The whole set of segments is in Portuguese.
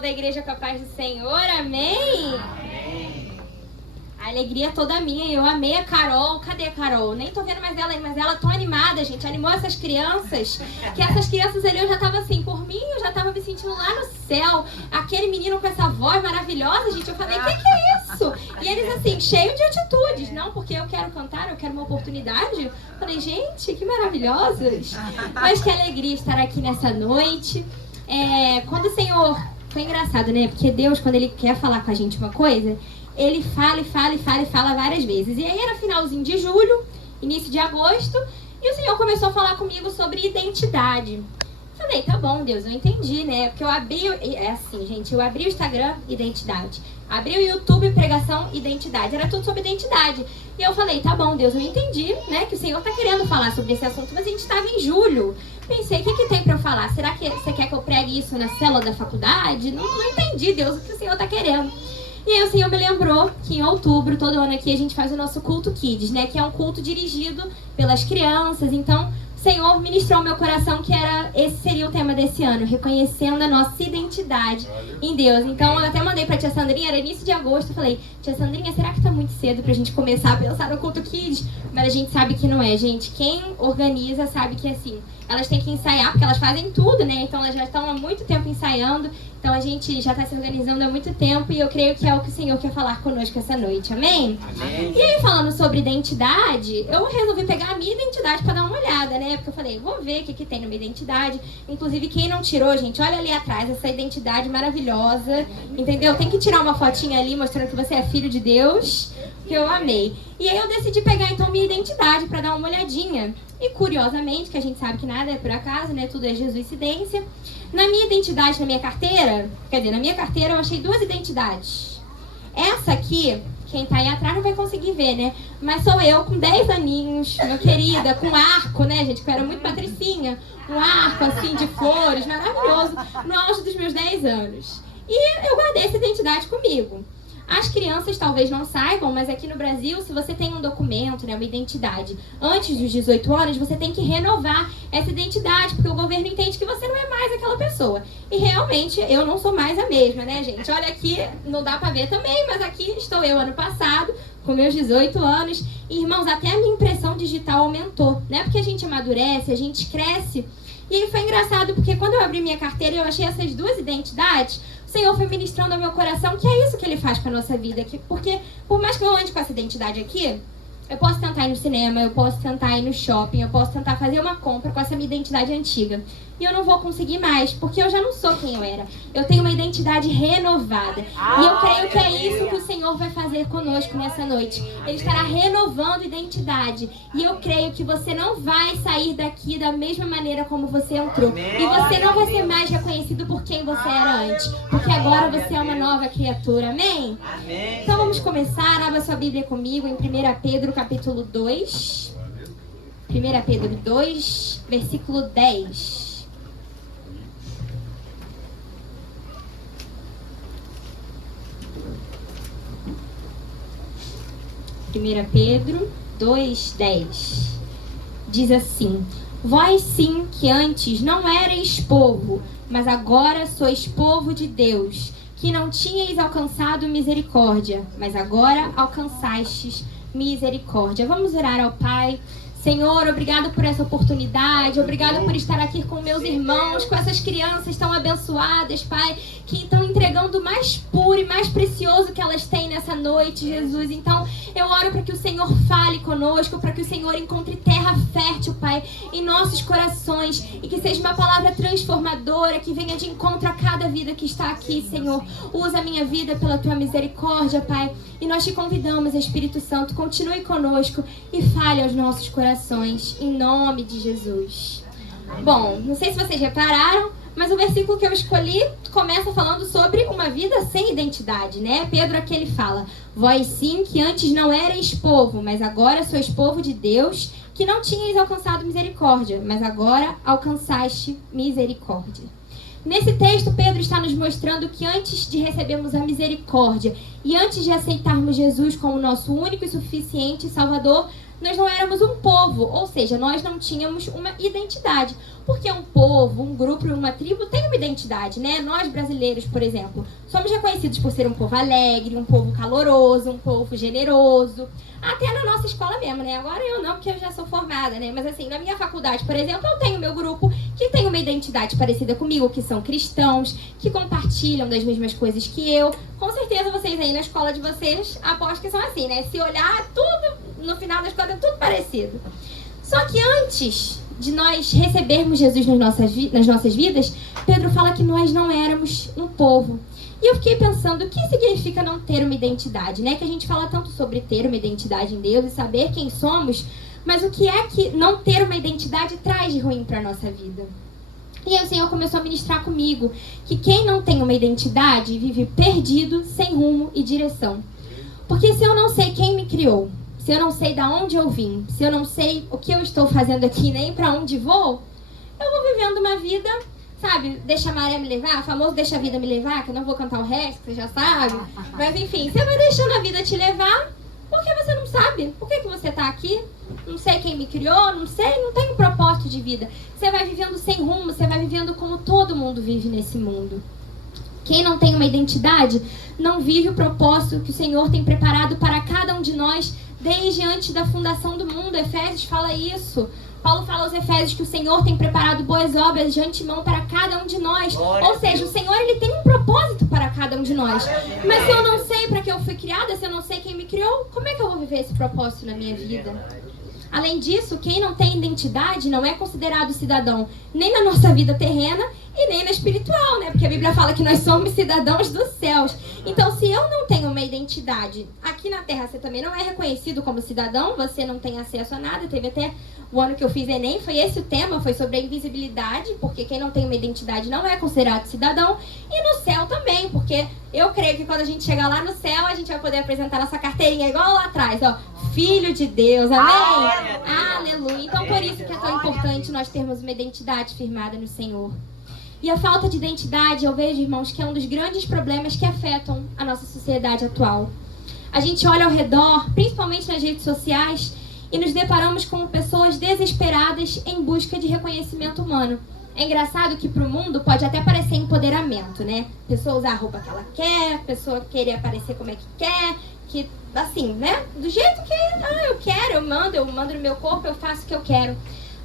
Da igreja com a paz do Senhor, amém? Amém. A alegria toda minha, eu amei a Carol. Cadê a Carol? Nem tô vendo mais ela aí, mas ela tão animada, gente, animou essas crianças, que essas crianças ali eu já tava assim, por mim, eu já tava me sentindo lá no céu, aquele menino com essa voz maravilhosa, gente, eu falei, que é isso? E eles assim, cheios de atitudes, não, porque eu quero cantar, eu quero uma oportunidade. Eu falei, gente, que maravilhosos, mas que alegria estar aqui nessa noite. Quando o Senhor... Foi engraçado, né? Porque Deus, quando Ele quer falar com a gente uma coisa, Ele fala várias vezes. E aí era finalzinho de julho, início de agosto, e o Senhor começou a falar comigo sobre identidade. Falei, tá bom, Deus, eu entendi, né? Porque eu abri, é assim, gente, eu abri o Instagram, identidade. Abri o YouTube, pregação, identidade. Era tudo sobre identidade. E eu falei, tá bom, Deus, eu entendi, né? Que o Senhor tá querendo falar sobre esse assunto, mas a gente estava em julho. Pensei, o que tem pra eu falar? Será que você quer que eu pregue isso na célula da faculdade? Não entendi, Deus, o que o Senhor tá querendo. E aí o Senhor me lembrou que em outubro, todo ano aqui, a gente faz o nosso culto Kids, né? Que é um culto dirigido pelas crianças. Então, o Senhor ministrou ao meu coração que esse seria o tema desse ano, reconhecendo a nossa identidade em Deus. Então, eu até mandei pra tia Sandrinha, era início de agosto, eu falei, tia Sandrinha, será que tá muito cedo pra gente começar a pensar no culto Kids? Mas a gente sabe que não é, gente. Quem organiza sabe que é assim. Elas têm que ensaiar, porque elas fazem tudo, né? Então, elas já estão há muito tempo ensaiando. Então, a gente já está se organizando há muito tempo. E eu creio que é o que o Senhor quer falar conosco essa noite. Amém? Amém. E aí, falando sobre identidade, eu resolvi pegar a minha identidade para dar uma olhada, né? Porque eu falei, vou ver o que tem na minha identidade. Inclusive, quem não tirou, gente, olha ali atrás, essa identidade maravilhosa. Entendeu? Tem que tirar uma fotinha ali mostrando que você é filho de Deus. Que eu amei. E aí eu decidi pegar então minha identidade para dar uma olhadinha. E curiosamente, que a gente sabe que nada é por acaso, né? Tudo é jesuicidência. Na minha identidade, na minha carteira, na minha carteira eu achei 2 identidades. Essa aqui, quem tá aí atrás não vai conseguir ver, né? Mas sou eu com 10 aninhos, minha querida, com arco, né, gente? Que eu era muito patricinha. Um arco, assim, de flores, maravilhoso, no auge dos meus 10 anos. E eu guardei essa identidade comigo. As crianças talvez não saibam, mas aqui no Brasil, se você tem um documento, né, uma identidade, antes dos 18 anos, você tem que renovar essa identidade, porque o governo entende que você não é mais aquela pessoa. E realmente, eu não sou mais a mesma, né, gente? Olha aqui, não dá pra ver também, mas aqui estou eu ano passado, com meus 18 anos. E, irmãos, até a minha impressão digital aumentou, né? Porque a gente amadurece, a gente cresce. E aí foi engraçado, porque quando eu abri minha carteira e eu achei essas 2 identidades, o Senhor foi ministrando ao meu coração que é isso que Ele faz com a nossa vida. Porque por mais que eu ande com essa identidade aqui, eu posso tentar ir no cinema, eu posso tentar ir no shopping, eu posso tentar fazer uma compra com essa minha identidade antiga. E eu não vou conseguir mais, porque eu já não sou quem eu era. Eu tenho uma identidade renovada. E eu creio que é isso que o Senhor vai fazer conosco nessa noite. Ele estará renovando a identidade. E eu creio que você não vai sair daqui da mesma maneira como você entrou. E você não vai ser mais reconhecido por quem você era antes. Porque agora você é uma nova criatura. Amém? Então vamos começar. Abra sua Bíblia comigo em 1 Pedro capítulo 2. 1 Pedro 2, versículo 10. 1 Pedro 2:10 diz assim: Vós sim que antes não erais povo, mas agora sois povo de Deus, que não tinhais alcançado misericórdia, mas agora alcançastes misericórdia. Vamos orar ao Pai. Senhor, obrigado por essa oportunidade, obrigado por estar aqui com meus irmãos, com essas crianças tão abençoadas, Pai, que estão entregando o mais puro e mais precioso que elas têm nessa noite, Jesus. Então, eu oro para que o Senhor fale conosco, para que o Senhor encontre terra fértil, Pai, em nossos corações, e que seja uma palavra transformadora, que venha de encontro a cada vida que está aqui, Senhor. Usa a minha vida pela Tua misericórdia, Pai, e nós te convidamos, Espírito Santo, continue conosco e fale aos nossos corações, em nome de Jesus. Bom, não sei se vocês repararam, mas o versículo que eu escolhi começa falando sobre uma vida sem identidade, né? Pedro aqui ele fala: Vós sim que antes não erais povo, mas agora sois povo de Deus, que não tinhais alcançado misericórdia, mas agora alcançaste misericórdia. Nesse texto, Pedro está nos mostrando que antes de recebermos a misericórdia e antes de aceitarmos Jesus como nosso único e suficiente Salvador, nós não éramos um povo, ou seja, nós não tínhamos uma identidade. Porque um povo, um grupo, uma tribo tem uma identidade, né? Nós brasileiros, por exemplo, somos reconhecidos por ser um povo alegre, um povo caloroso, um povo generoso. Até na nossa escola mesmo, né? Agora eu não, porque eu já sou formada, né? Mas assim, na minha faculdade, por exemplo, eu tenho meu grupo que tem uma identidade parecida comigo, que são cristãos, que compartilham das mesmas coisas que eu. Com certeza vocês aí na escola de vocês, aposto que são assim, né? Se olhar, tudo, no final das contas, é tudo parecido. Só que antes de nós recebermos Jesus nas nossas vidas, Pedro fala que nós não éramos um povo. E eu fiquei pensando, o que significa não ter uma identidade, né? Que a gente fala tanto sobre ter uma identidade em Deus e saber quem somos, mas o que é que não ter uma identidade traz de ruim para a nossa vida? E aí o Senhor começou a ministrar comigo que quem não tem uma identidade vive perdido, sem rumo e direção. Porque se eu não sei quem me criou, se eu não sei de onde eu vim, se eu não sei o que eu estou fazendo aqui, nem para onde vou, eu vou vivendo uma vida, sabe, deixa a maré me levar, o famoso deixa a vida me levar, que eu não vou cantar o resto, você já sabe. Mas enfim, você vai deixando a vida te levar, porque você não sabe por que você está aqui. Não sei quem me criou, não sei, não tem um propósito de vida. Você vai vivendo sem rumo, você vai vivendo como todo mundo vive nesse mundo. Quem não tem uma identidade, não vive o propósito que o Senhor tem preparado para cada um de nós desde antes da fundação do mundo. Efésios fala isso. Paulo fala aos Efésios que o Senhor tem preparado boas obras de antemão para cada um de nós. Ou seja, o Senhor ele tem um propósito para cada um de nós. Mas se eu não sei para que eu fui criada, se eu não sei quem me criou, como é que eu vou viver esse propósito na minha vida? Além disso, quem não tem identidade não é considerado cidadão nem na nossa vida terrena e nem na espiritual, né? Porque a Bíblia fala que nós somos cidadãos dos céus. Então, se eu não tenho uma identidade aqui na terra, você também não é reconhecido como cidadão, você não tem acesso a nada. Teve até o ano que eu fiz Enem, foi esse o tema, foi sobre a invisibilidade, porque quem não tem uma identidade não é considerado cidadão. E no céu também, porque eu creio que quando a gente chegar lá no céu, a gente vai poder apresentar nossa carteirinha igual lá atrás, ó. Filho de Deus, amém? Aleluia. Então, por isso que é tão importante nós termos uma identidade firmada no Senhor. E a falta de identidade, eu vejo, irmãos, que é um dos grandes problemas que afetam a nossa sociedade atual. A gente olha ao redor, principalmente nas redes sociais, e nos deparamos com pessoas desesperadas em busca de reconhecimento humano. É engraçado que para o mundo pode até parecer empoderamento, né? A pessoa usar a roupa que ela quer, a pessoa querer aparecer como é que quer, que assim, né? Do jeito que eu quero, eu mando no meu corpo, eu faço o que eu quero.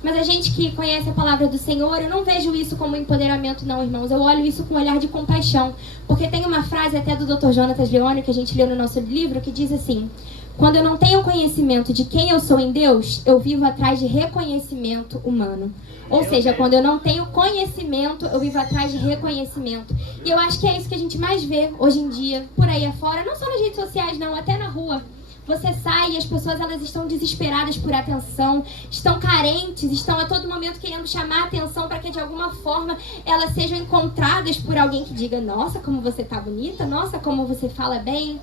Mas a gente que conhece a palavra do Senhor, eu não vejo isso como empoderamento não, irmãos. Eu olho isso com um olhar de compaixão. Porque tem uma frase até do Dr. Jonatas Leone, que a gente leu no nosso livro, que diz assim: quando eu não tenho conhecimento de quem eu sou em Deus, eu vivo atrás de reconhecimento humano. Ou seja, quando eu não tenho conhecimento, eu vivo atrás de reconhecimento. E eu acho que é isso que a gente mais vê hoje em dia, por aí afora. Não só nas redes sociais, não, até na rua. Você sai e as pessoas elas estão desesperadas por atenção, estão carentes, estão a todo momento querendo chamar a atenção para que de alguma forma elas sejam encontradas por alguém que diga: nossa, como você está bonita, nossa, como você fala bem.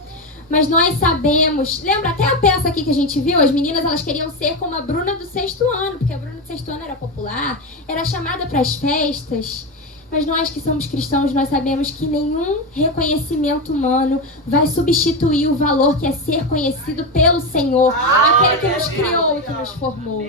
Mas nós sabemos, lembra até a peça aqui que a gente viu, as meninas elas queriam ser como a Bruna do 6º ano, porque a Bruna do 6º ano era popular, era chamada para as festas. Mas nós que somos cristãos, nós sabemos que nenhum reconhecimento humano vai substituir o valor que é ser conhecido pelo Senhor, aquele que nos criou e que nos formou.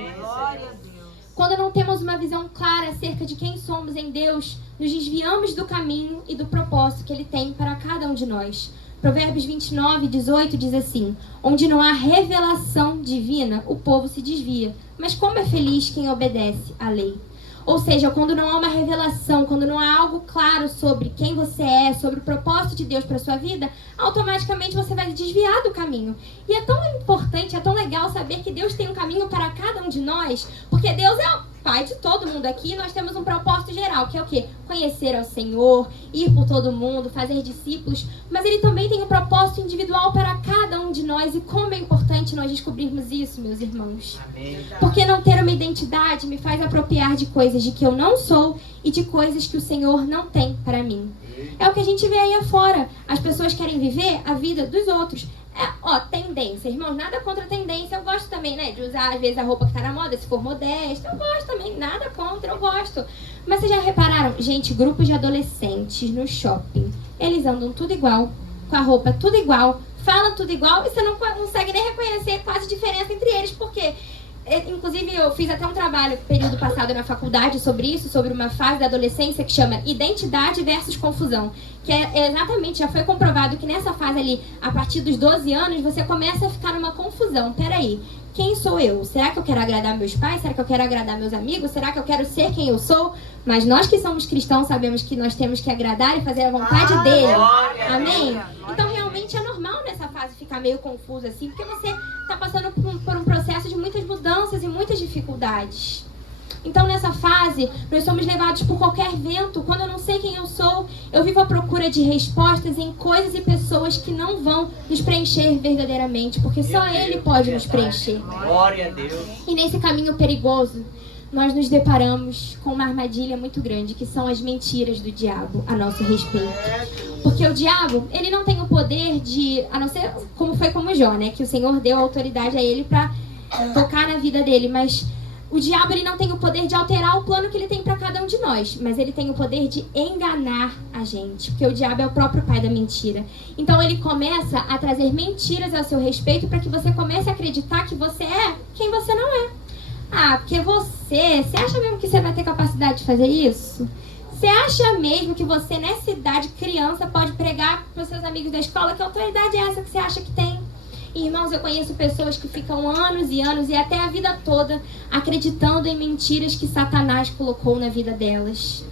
Quando não temos uma visão clara acerca de quem somos em Deus, nos desviamos do caminho e do propósito que Ele tem para cada um de nós. Provérbios 29:18 diz assim: onde não há revelação divina, o povo se desvia, mas como é feliz quem obedece à lei. Ou seja, quando não há uma revelação, quando não há algo claro sobre quem você é, sobre o propósito de Deus para a sua vida, automaticamente você vai desviar do caminho. E é tão importante, é tão legal saber que Deus tem um caminho para cada um de nós, porque Deus é o Pai de todo mundo aqui, nós temos um propósito geral, que é o quê? Conhecer ao Senhor, ir por todo mundo, fazer discípulos, mas Ele também tem um propósito individual para cada um de nós, e como é importante nós descobrirmos isso, meus irmãos. Amém. Porque não ter uma identidade me faz apropriar de coisas de que eu não sou e de coisas que o Senhor não tem para mim. É o que a gente vê aí afora. As pessoas querem viver a vida dos outros. Tendência, irmãos, nada contra a tendência. Eu gosto também, né, de usar às vezes a roupa que tá na moda, se for modesta. Eu gosto também, nada contra, eu gosto. Mas vocês já repararam, gente, grupos de adolescentes no shopping, eles andam tudo igual, com a roupa tudo igual, falam tudo igual e você não consegue nem reconhecer quase diferença entre eles, porque... Inclusive, eu fiz até um trabalho período passado na faculdade sobre isso, sobre uma fase da adolescência que chama identidade versus confusão. Que é exatamente, já foi comprovado que nessa fase ali, a partir dos 12 anos, você começa a ficar numa confusão. Peraí, quem sou eu? Será que eu quero agradar meus pais? Será que eu quero agradar meus amigos? Será que eu quero ser quem eu sou? Mas nós que somos cristãos sabemos que nós temos que agradar e fazer a vontade dele. Amém? Então realmente é normal nessa fase ficar meio confuso assim, porque você está passando por um processo de muitas mudanças e muitas dificuldades. Então nessa fase, nós somos levados por qualquer vento. Quando eu não sei quem eu sou, eu vivo à procura de respostas em coisas e pessoas que não vão nos preencher verdadeiramente, porque só Ele pode nos preencher. Glória a Deus. E nesse caminho perigoso, nós nos deparamos com uma armadilha muito grande, que são as mentiras do diabo a nosso respeito. Porque o diabo, ele não tem o poder de, a não ser como foi como Jó, né? Que o Senhor deu autoridade a ele para tocar na vida dele, mas... O diabo, ele não tem o poder de alterar o plano que ele tem para cada um de nós, mas ele tem o poder de enganar a gente, porque o diabo é o próprio pai da mentira. Então ele começa a trazer mentiras a seu respeito para que você comece a acreditar que você é quem você não é. Ah, porque você acha mesmo que você vai ter capacidade de fazer isso? Você acha mesmo que você, nessa idade, criança, pode pregar para os seus amigos da escola? Que autoridade é essa que você acha que tem? E, irmãos, eu conheço pessoas que ficam anos e até a vida toda acreditando em mentiras que Satanás colocou na vida delas.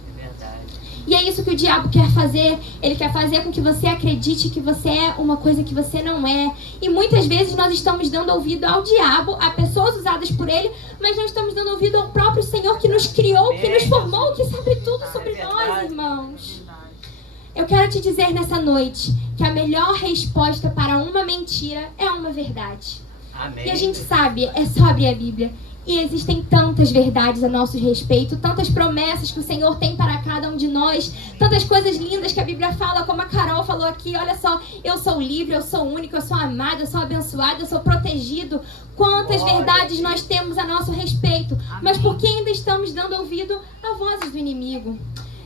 E é isso que o diabo quer fazer. Ele quer fazer com que você acredite que você é uma coisa que você não é. E muitas vezes nós estamos dando ouvido ao diabo, a pessoas usadas por ele, mas nós estamos dando ouvido ao próprio Senhor que nos criou, que nos formou, que sabe tudo sobre nós, irmãos. Eu quero te dizer nessa noite que a melhor resposta para uma mentira é uma verdade. Amém. E a gente sabe, é só abrir a Bíblia. E existem tantas verdades a nosso respeito, tantas promessas que o Senhor tem para cada um de nós, tantas coisas lindas que a Bíblia fala, como a Carol falou aqui. Olha só, eu sou livre, eu sou único, eu sou amado, eu sou abençoado, eu sou protegido. Quantas verdades nós temos a nosso respeito. Mas por que ainda estamos dando ouvido a vozes do inimigo?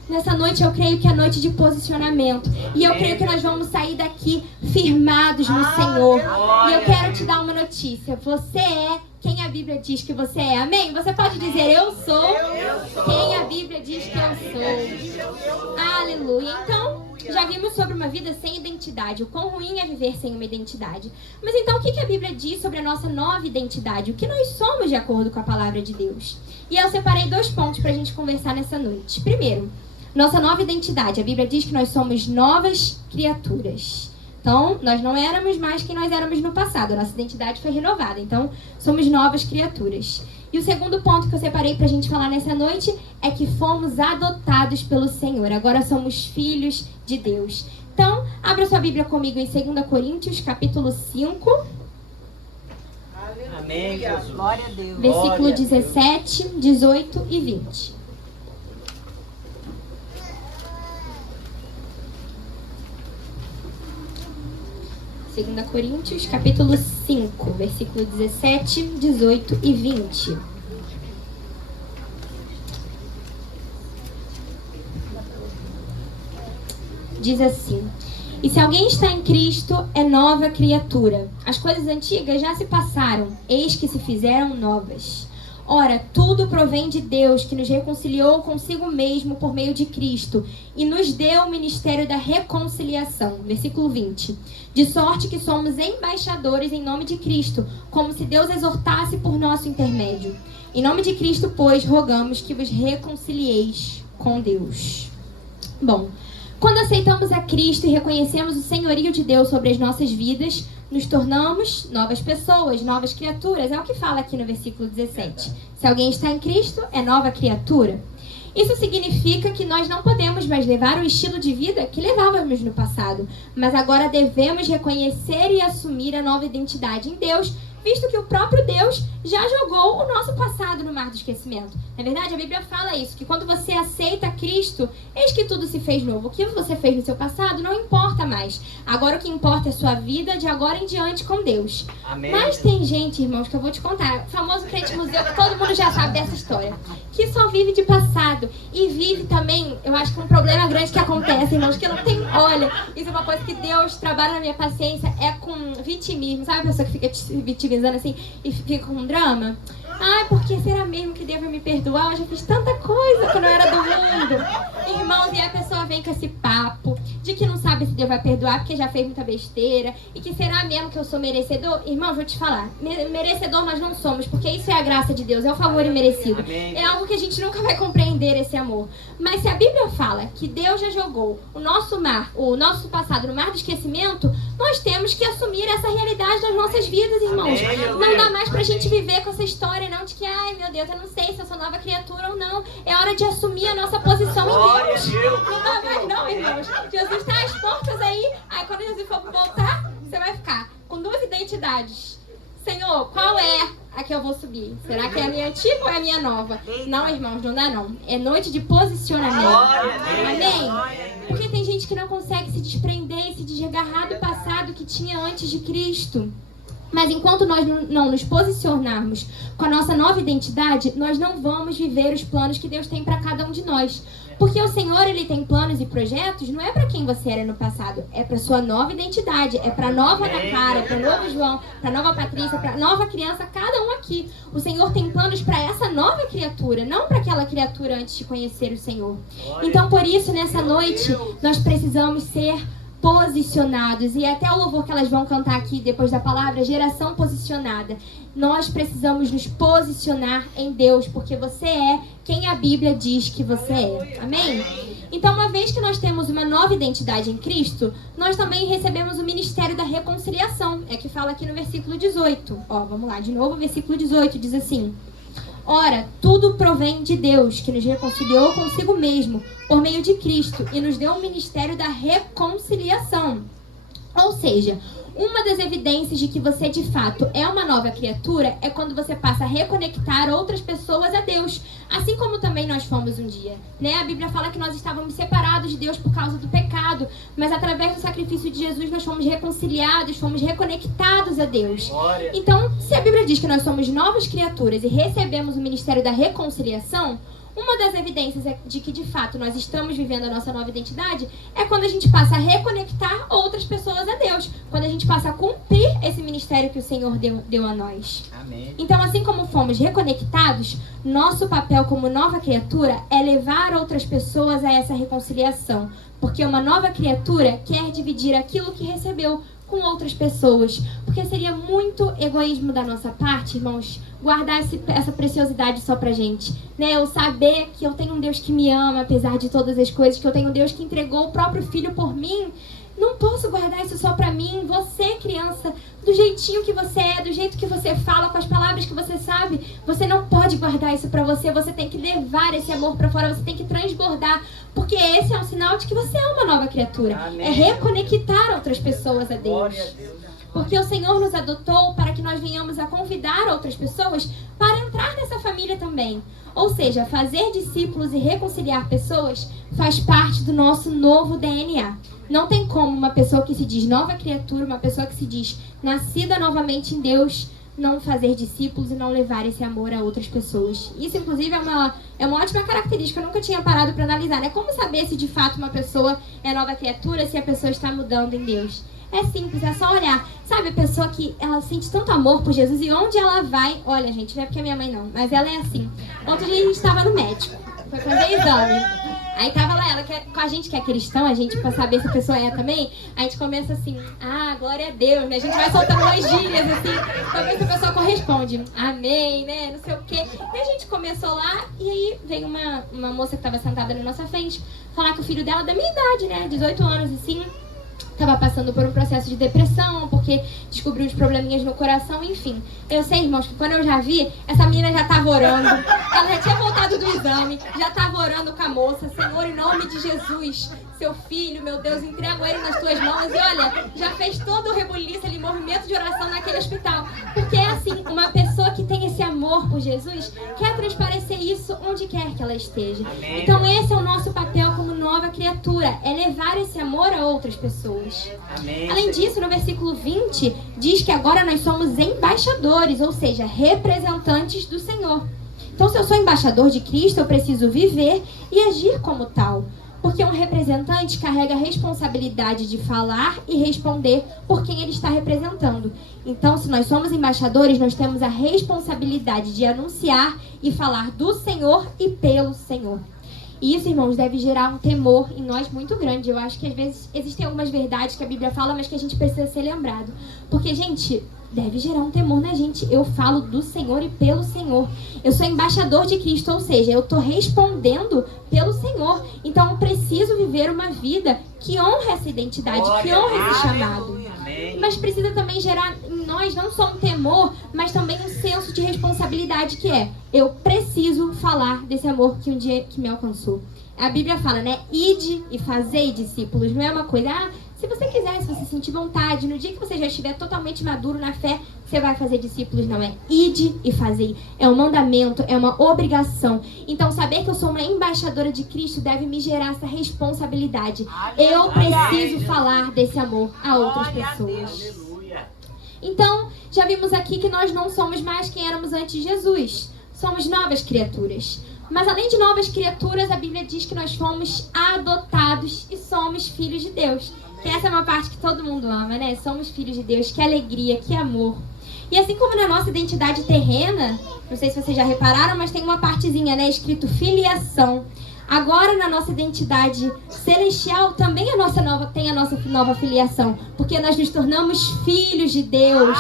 Nessa noite eu creio que é noite de posicionamento. E eu creio que nós vamos sair daqui firmados no Senhor. E eu quero te dar uma notícia. Você é quem a Bíblia diz que você é. Amém? Você pode dizer eu sou quem a Bíblia diz que eu sou. Aleluia. Então, já vimos sobre uma vida sem identidade. O quão ruim é viver sem uma identidade. Mas então o que a Bíblia diz sobre a nossa nova identidade? O que nós somos de acordo com a palavra de Deus? E eu separei 2 pontos para a gente conversar nessa noite. Primeiro, nossa nova identidade. A Bíblia diz que nós somos novas criaturas. Então, nós não éramos mais quem nós éramos no passado. A nossa identidade foi renovada. Então, somos novas criaturas. E o segundo ponto que eu separei para a gente falar nessa noite é que fomos adotados pelo Senhor. Agora somos filhos de Deus. Então, abra sua Bíblia comigo em 2 Coríntios, capítulo 5. Amém, Jesus. Glória a Deus. Versículo 17, 18 e 20. Segunda Coríntios, capítulo 5, versículo 17, 18 e 20. Diz assim: e se alguém está em Cristo, é nova criatura. As coisas antigas já se passaram, eis que se fizeram novas. Ora, tudo provém de Deus, que nos reconciliou consigo mesmo por meio de Cristo e nos deu o ministério da reconciliação. Versículo 20. De sorte que somos embaixadores em nome de Cristo, como se Deus exortasse por nosso intermédio. Em nome de Cristo, pois, rogamos que vos reconcilieis com Deus. Bom, quando aceitamos a Cristo e reconhecemos o senhorio de Deus sobre as nossas vidas, nos tornamos novas pessoas, novas criaturas. É o que fala aqui no versículo 17. Se alguém está em Cristo, é nova criatura. Isso significa que nós não podemos mais levar o estilo de vida que levávamos no passado, mas agora devemos reconhecer e assumir a nova identidade em Deus, visto que o próprio Deus já jogou o nosso passado no mar do esquecimento. Na verdade, a Bíblia fala isso, que quando você aceita Cristo, eis que tudo se fez novo. O que você fez no seu passado não importa importa mais. Agora o que importa é sua vida de agora em diante com Deus. Amém. Mas tem gente, irmãos, que eu vou te contar, o famoso crente museu, que todo mundo já sabe dessa história, que só vive de passado e vive também, eu acho que um problema grande que acontece, irmãos, que não tem, olha, isso é uma coisa que Deus trabalha na minha paciência, é com vitimismo, sabe a pessoa que fica se vitimizando assim e fica com um drama? Ai, porque será mesmo que Deus vai me perdoar? Eu já fiz tanta coisa quando eu era do mundo. Irmãos, e a pessoa vem com esse papo de que não sabe se Deus vai perdoar porque já fez muita besteira e que será mesmo que eu sou merecedor? Irmão, vou te falar, merecedor nós não somos, porque isso é a graça de Deus, é o favor imerecido. Amém. É algo que a gente nunca vai compreender, esse amor. Mas se a Bíblia fala que Deus já jogou o nosso passado no mar do esquecimento, nós temos que assumir essa realidade das nossas vidas, irmãos. Amém. Não dá mais pra gente viver com essa história não de que, ai meu Deus, eu não sei se eu sou nova criatura ou não. É hora de assumir a nossa posição em Deus. Não dá mais não, irmãos. Jesus está às portas aí quando Jesus for voltar, você vai ficar com duas identidades. Senhor, qual é a que eu vou subir? Será que é a minha antiga ou é a minha nova? Não, irmãos, não dá não. É noite de posicionamento. Amém? Porque tem gente que não consegue se desprender e se desgarrar do passado que tinha antes de Cristo. Mas enquanto nós não nos posicionarmos com a nossa nova identidade, nós não vamos viver os planos que Deus tem para cada um de nós. Porque o Senhor, Ele tem planos e projetos, não é para quem você era no passado, é para sua nova identidade, é para nova Ana Clara, para novo João, para nova Patrícia, para nova criança, cada um aqui. O Senhor tem planos para essa nova criatura, não para aquela criatura antes de conhecer o Senhor. Então, por isso, nessa noite, nós precisamos ser posicionados, e até o louvor que elas vão cantar aqui depois da palavra, geração posicionada. Nós precisamos nos posicionar em Deus, porque você é quem a Bíblia diz que você é. Amém? Então, uma vez que nós temos uma nova identidade em Cristo, nós também recebemos o ministério da reconciliação. É que fala aqui no versículo 18. Vamos lá, de novo, versículo 18, diz assim: ora, tudo provém de Deus, que nos reconciliou consigo mesmo, por meio de Cristo, e nos deu o ministério da reconciliação. Ou seja, uma das evidências de que você de fato é uma nova criatura é quando você passa a reconectar outras pessoas a Deus, assim como também nós fomos um dia, né? A Bíblia fala que nós estávamos separados de Deus por causa do pecado, mas através do sacrifício de Jesus nós fomos reconciliados, fomos reconectados a Deus. Então, se a Bíblia diz que nós somos novas criaturas e recebemos o ministério da reconciliação, uma das evidências de que, de fato, nós estamos vivendo a nossa nova identidade é quando a gente passa a reconectar outras pessoas a Deus. Quando a gente passa a cumprir esse ministério que o Senhor deu a nós. Amém. Então, assim como fomos reconectados, nosso papel como nova criatura é levar outras pessoas a essa reconciliação. Porque uma nova criatura quer dividir aquilo que recebeu com outras pessoas. Porque seria muito egoísmo da nossa parte, irmãos, guardar essa preciosidade só pra gente, né? Eu saber que eu tenho um Deus que me ama, apesar de todas as coisas, que eu tenho um Deus que entregou o próprio Filho por mim. Não posso guardar isso só pra mim. Você, criança, do jeitinho que você é, do jeito que você fala, com as palavras que você sabe, você não pode guardar isso pra você. Você tem que levar esse amor pra fora, você tem que transbordar, porque esse é um sinal de que você é uma nova criatura. Amém. É reconectar outras pessoas a Deus. Porque o Senhor nos adotou para que nós venhamos a convidar outras pessoas para entrar nessa família também. Ou seja, fazer discípulos e reconciliar pessoas faz parte do nosso novo DNA. Não tem como uma pessoa que se diz nova criatura, uma pessoa que se diz nascida novamente em Deus, não fazer discípulos e não levar esse amor a outras pessoas. Isso, inclusive, é uma ótima característica. Eu nunca tinha parado para analisar, né? Como saber se de fato uma pessoa é nova criatura, se a pessoa está mudando em Deus? É simples, é só olhar. Sabe, a pessoa que ela sente tanto amor por Jesus e onde ela vai... Olha, gente, não é porque é minha mãe não, mas ela é assim. Ontem a gente estava no médico, foi fazer exame. Aí tava lá, ela com a gente que é cristão, a gente, pra saber se a pessoa é também, a gente começa assim, glória a Deus, né? A gente vai soltando umas gírias, assim, pra ver se a pessoa corresponde. Amém, né? Não sei o quê. E a gente começou lá, e aí veio uma moça que tava sentada na nossa frente, falar que o filho dela, da minha idade, né? 18 anos, assim, estava passando por um processo de depressão, porque descobriu uns probleminhas no coração, enfim. Eu sei, irmãos, que quando eu já vi, essa menina já estava orando. Ela já tinha voltado do exame, já estava orando com a moça. Senhor, em nome de Jesus, seu filho, meu Deus, entrego ele nas tuas mãos. E olha, já fez todo o rebuliço ali, movimento de oração naquele hospital. Porque é assim, uma pessoa que tem esse amor amor por Jesus, quer transparecer isso onde quer que ela esteja. Então esse é o nosso papel como nova criatura, é levar esse amor a outras pessoas. Além disso, no versículo 20, diz que agora nós somos embaixadores, ou seja, representantes do Senhor. Então, se eu sou embaixador de Cristo, eu preciso viver e agir como tal. Porque um representante carrega a responsabilidade de falar e responder por quem ele está representando. Então, se nós somos embaixadores, nós temos a responsabilidade de anunciar e falar do Senhor e pelo Senhor. E isso, irmãos, deve gerar um temor em nós muito grande. Eu acho que às vezes existem algumas verdades que a Bíblia fala, mas que a gente precisa ser lembrado. Porque, gente, deve gerar um temor na gente. Eu falo do Senhor e pelo Senhor. Eu sou embaixador de Cristo, ou seja, eu estou respondendo pelo Senhor. Então eu preciso viver uma vida que honra essa identidade, que honra esse chamado. Mas precisa também gerar em nós não só um temor, mas também um senso de responsabilidade, que é: eu preciso falar desse amor que um dia que me alcançou. A Bíblia fala, né? Ide e fazei discípulos. Não é uma coisa, se você quiser, se você sentir vontade, no dia que você já estiver totalmente maduro na fé, você vai fazer discípulos. Não é ide e fazei. É um mandamento, é uma obrigação. Então, saber que eu sou uma embaixadora de Cristo deve me gerar essa responsabilidade. Eu preciso falar desse amor a outras pessoas. Então, já vimos aqui que nós não somos mais quem éramos antes de Jesus. Somos novas criaturas. Mas além de novas criaturas, a Bíblia diz que nós fomos adotados e somos filhos de Deus. Que essa é uma parte que todo mundo ama, né? Somos filhos de Deus, que alegria, que amor. E assim como na nossa identidade terrena, não sei se vocês já repararam, mas tem uma partezinha, né? Escrito filiação. Agora na nossa identidade celestial também tem a nossa nova filiação. Porque nós nos tornamos filhos de Deus.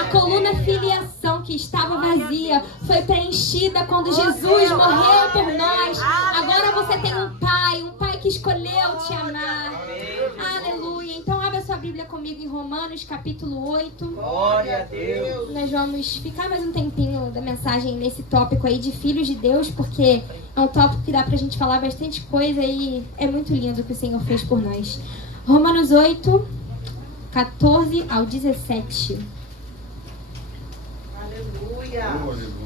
A coluna filiação que estava vazia foi preenchida quando Jesus morreu por nós. Agora você tem um pai que escolheu te amar. Aleluia. Então abre a sua Bíblia comigo em Romanos capítulo 8. Glória a Deus. Nós vamos ficar mais um tempinho da mensagem nesse tópico aí de filhos de Deus, porque é um tópico que dá pra gente falar bastante coisa e é muito lindo o que o Senhor fez por nós. Romanos 8, 14 ao 17. Aleluia. Aleluia.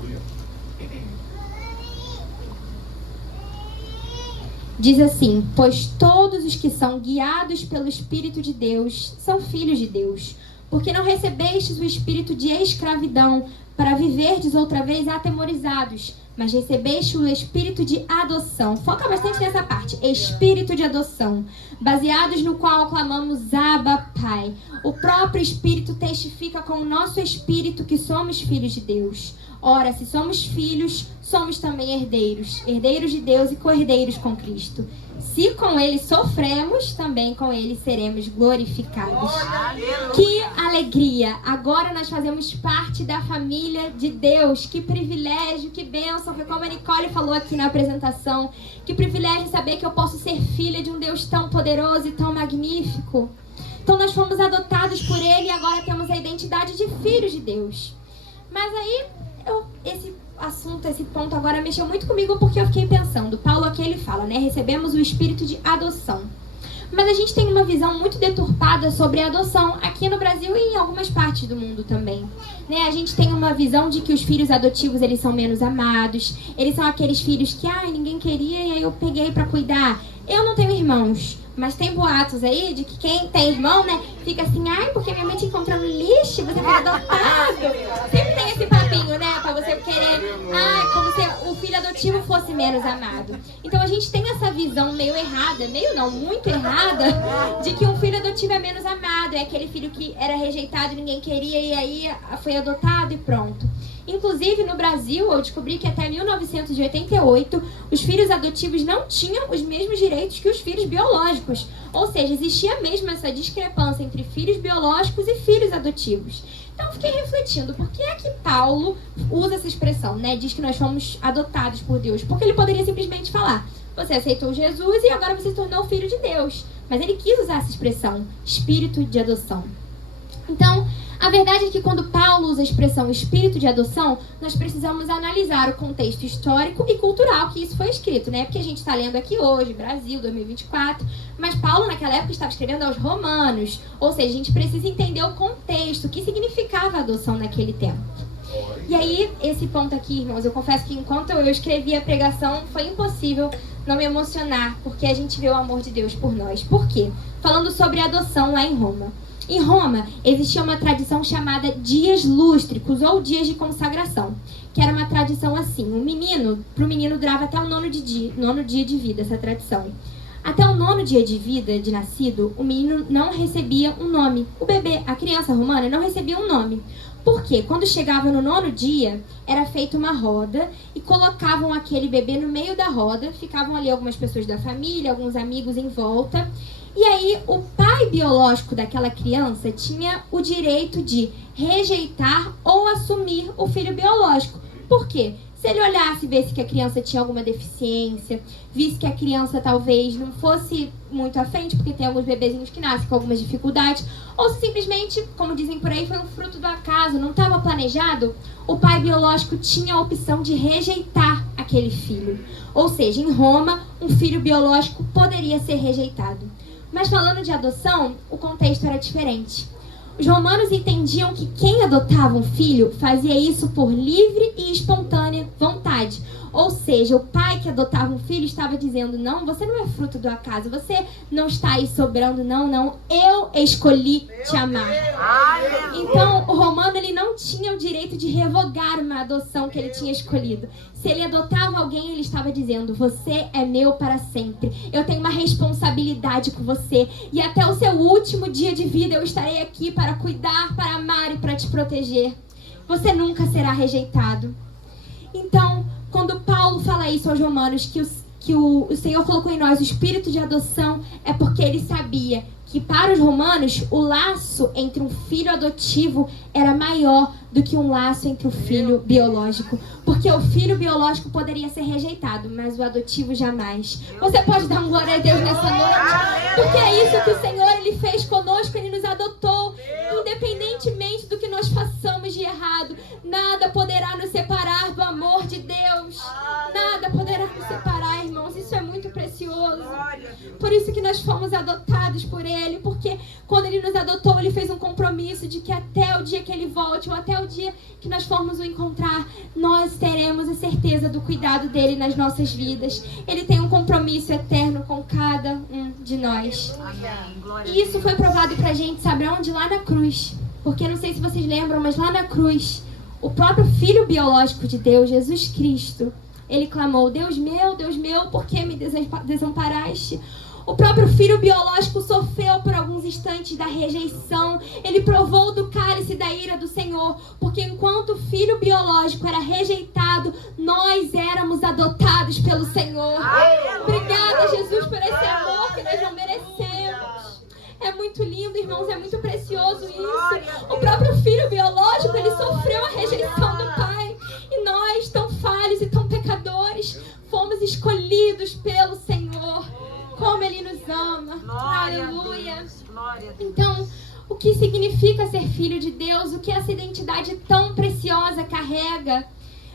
Diz assim: pois todos os que são guiados pelo Espírito de Deus são filhos de Deus. Porque não recebestes o espírito de escravidão para viverdes outra vez atemorizados, mas recebeste o espírito de adoção. Foca bastante nessa parte. Espírito de adoção, baseados no qual clamamos Abba, Pai. O próprio Espírito testifica com o nosso espírito que somos filhos de Deus. Ora, se somos filhos, somos também herdeiros, herdeiros de Deus e co-herdeiros com Cristo. Se com Ele sofremos, também com Ele seremos glorificados. Que alegria! Agora nós fazemos parte da família de Deus. Que privilégio, que bênção! Foi como a Nicole falou aqui na apresentação. Que privilégio saber que eu posso ser filha de um Deus tão poderoso e tão magnífico. Então nós fomos adotados por Ele e agora temos a identidade de filhos de Deus. Mas aí, esse ponto agora mexeu muito comigo, porque eu fiquei pensando. Paulo aqui ele fala, né? Recebemos o espírito de adoção. Mas a gente tem uma visão muito deturpada sobre a adoção aqui no Brasil e em algumas partes do mundo também. Né? A gente tem uma visão de que os filhos adotivos, eles são menos amados. Eles são aqueles filhos que, ninguém queria e aí eu peguei pra cuidar. Eu não tenho irmãos, mas tem boatos aí de que quem tem irmão, né, fica assim, porque minha mãe te encontrou no lixo, você foi adotado. Sempre tem esse papinho, né, pra você querer, como se o filho adotivo fosse menos amado. Então a gente tem essa visão meio errada, muito errada, de que um filho adotivo é menos amado, é aquele filho que era rejeitado, ninguém queria e aí foi adotado e pronto. Inclusive, no Brasil, eu descobri que até 1988, os filhos adotivos não tinham os mesmos direitos que os filhos biológicos. Ou seja, existia mesmo essa discrepância entre filhos biológicos e filhos adotivos. Então, eu fiquei refletindo, por que é que Paulo usa essa expressão, né? Diz que nós fomos adotados por Deus. Porque ele poderia simplesmente falar, você aceitou Jesus e agora você se tornou filho de Deus. Mas ele quis usar essa expressão, espírito de adoção. Então, a verdade é que quando Paulo usa a expressão espírito de adoção, nós precisamos analisar o contexto histórico e cultural que isso foi escrito, né? Porque a gente está lendo aqui hoje, Brasil, 2024, mas Paulo naquela época estava escrevendo aos romanos, ou seja, a gente precisa entender o contexto, o que significava a adoção naquele tempo. E aí, esse ponto aqui, irmãos, eu confesso que enquanto eu escrevi a pregação, foi impossível não me emocionar, porque a gente vê o amor de Deus por nós. Por quê? Falando sobre adoção lá em Roma. Em Roma, existia uma tradição chamada dias lústricos, ou dias de consagração, que era uma tradição assim. Para o menino durava até o nono dia de vida, essa tradição. Até o 9º dia de vida, de nascido, o menino não recebia um nome. O bebê, a criança romana, não recebia um nome. Por quê? Quando chegava no 9º dia, era feita uma roda e colocavam aquele bebê no meio da roda. Ficavam ali algumas pessoas da família, alguns amigos em volta. E aí, o pai biológico daquela criança tinha o direito de rejeitar ou assumir o filho biológico. Por quê? Se ele olhasse e visse que a criança tinha alguma deficiência, visse que a criança talvez não fosse muito à frente, porque tem alguns bebezinhos que nascem com algumas dificuldades, ou se simplesmente, como dizem por aí, foi um fruto do acaso, não estava planejado, o pai biológico tinha a opção de rejeitar aquele filho. Ou seja, em Roma, um filho biológico poderia ser rejeitado. Mas falando de adoção, o contexto era diferente. Os romanos entendiam que quem adotava um filho fazia isso por livre e espontânea vontade. Ou seja, o pai que adotava um filho estava dizendo: não, você não é fruto do acaso, você não está aí sobrando, não, eu escolhi te amar. Então, o romano ele não tinha o direito de revogar uma adoção que ele tinha escolhido. Se ele adotava alguém, ele estava dizendo: você é meu para sempre, eu tenho uma responsabilidade com você, e até o seu último dia de vida eu estarei aqui para cuidar, para amar e para te proteger. Você nunca será rejeitado. Então, quando Paulo fala isso aos romanos, que o Senhor colocou em nós o espírito de adoção, é porque ele sabia que para os romanos o laço entre um filho adotivo era maior do que um laço entre o filho biológico. Porque o filho biológico poderia ser rejeitado, mas o adotivo jamais. Você pode dar um glória a Deus nessa noite? Porque é isso que o Senhor ele fez conosco, ele nos adotou. Independentemente do que nós façamos de errado, nada poderá nos separar do amor de Deus. Nada poderá nos separar, irmãos. Isso é muito precioso. Por isso que nós fomos adotados por Ele, porque quando Ele nos adotou, Ele fez um compromisso de que até o dia que Ele volte, ou até o dia que nós formos o encontrar, nós teremos a certeza do cuidado dEle nas nossas vidas. Ele tem um compromisso eterno com cada um de nós. E isso foi provado pra gente, sabe onde? Lá na cruz. Porque não sei se vocês lembram, mas lá na cruz, o próprio Filho biológico de Deus, Jesus Cristo, ele clamou: Deus meu, por que me desamparaste? O próprio filho biológico sofreu por alguns instantes da rejeição. Ele provou do cálice da ira do Senhor. Porque enquanto o filho biológico era rejeitado, nós éramos adotados pelo Senhor. Obrigada, Jesus, por esse amor que nós não merecemos. É muito lindo, irmãos, é muito precioso isso. O próprio filho biológico, ele sofreu a rejeição do Pai. E nós, tão falhos e tão pecadores, fomos escolhidos pelo Senhor. Como Ele nos ama. Aleluia. Então, o que significa ser filho de Deus? O que essa identidade tão preciosa carrega?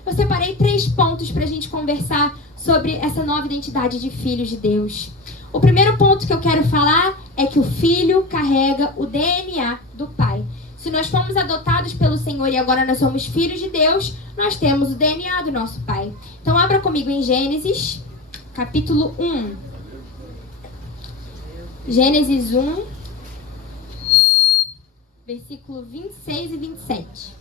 Eu separei 3 pontos para a gente conversar sobre essa nova identidade de filho de Deus. O primeiro ponto que eu quero falar é que o filho carrega o DNA do Pai. Se nós fomos adotados pelo Senhor e agora nós somos filhos de Deus, nós temos o DNA do nosso Pai. Então abra comigo em Gênesis, capítulo 1. Gênesis 1, versículo 26 e 27.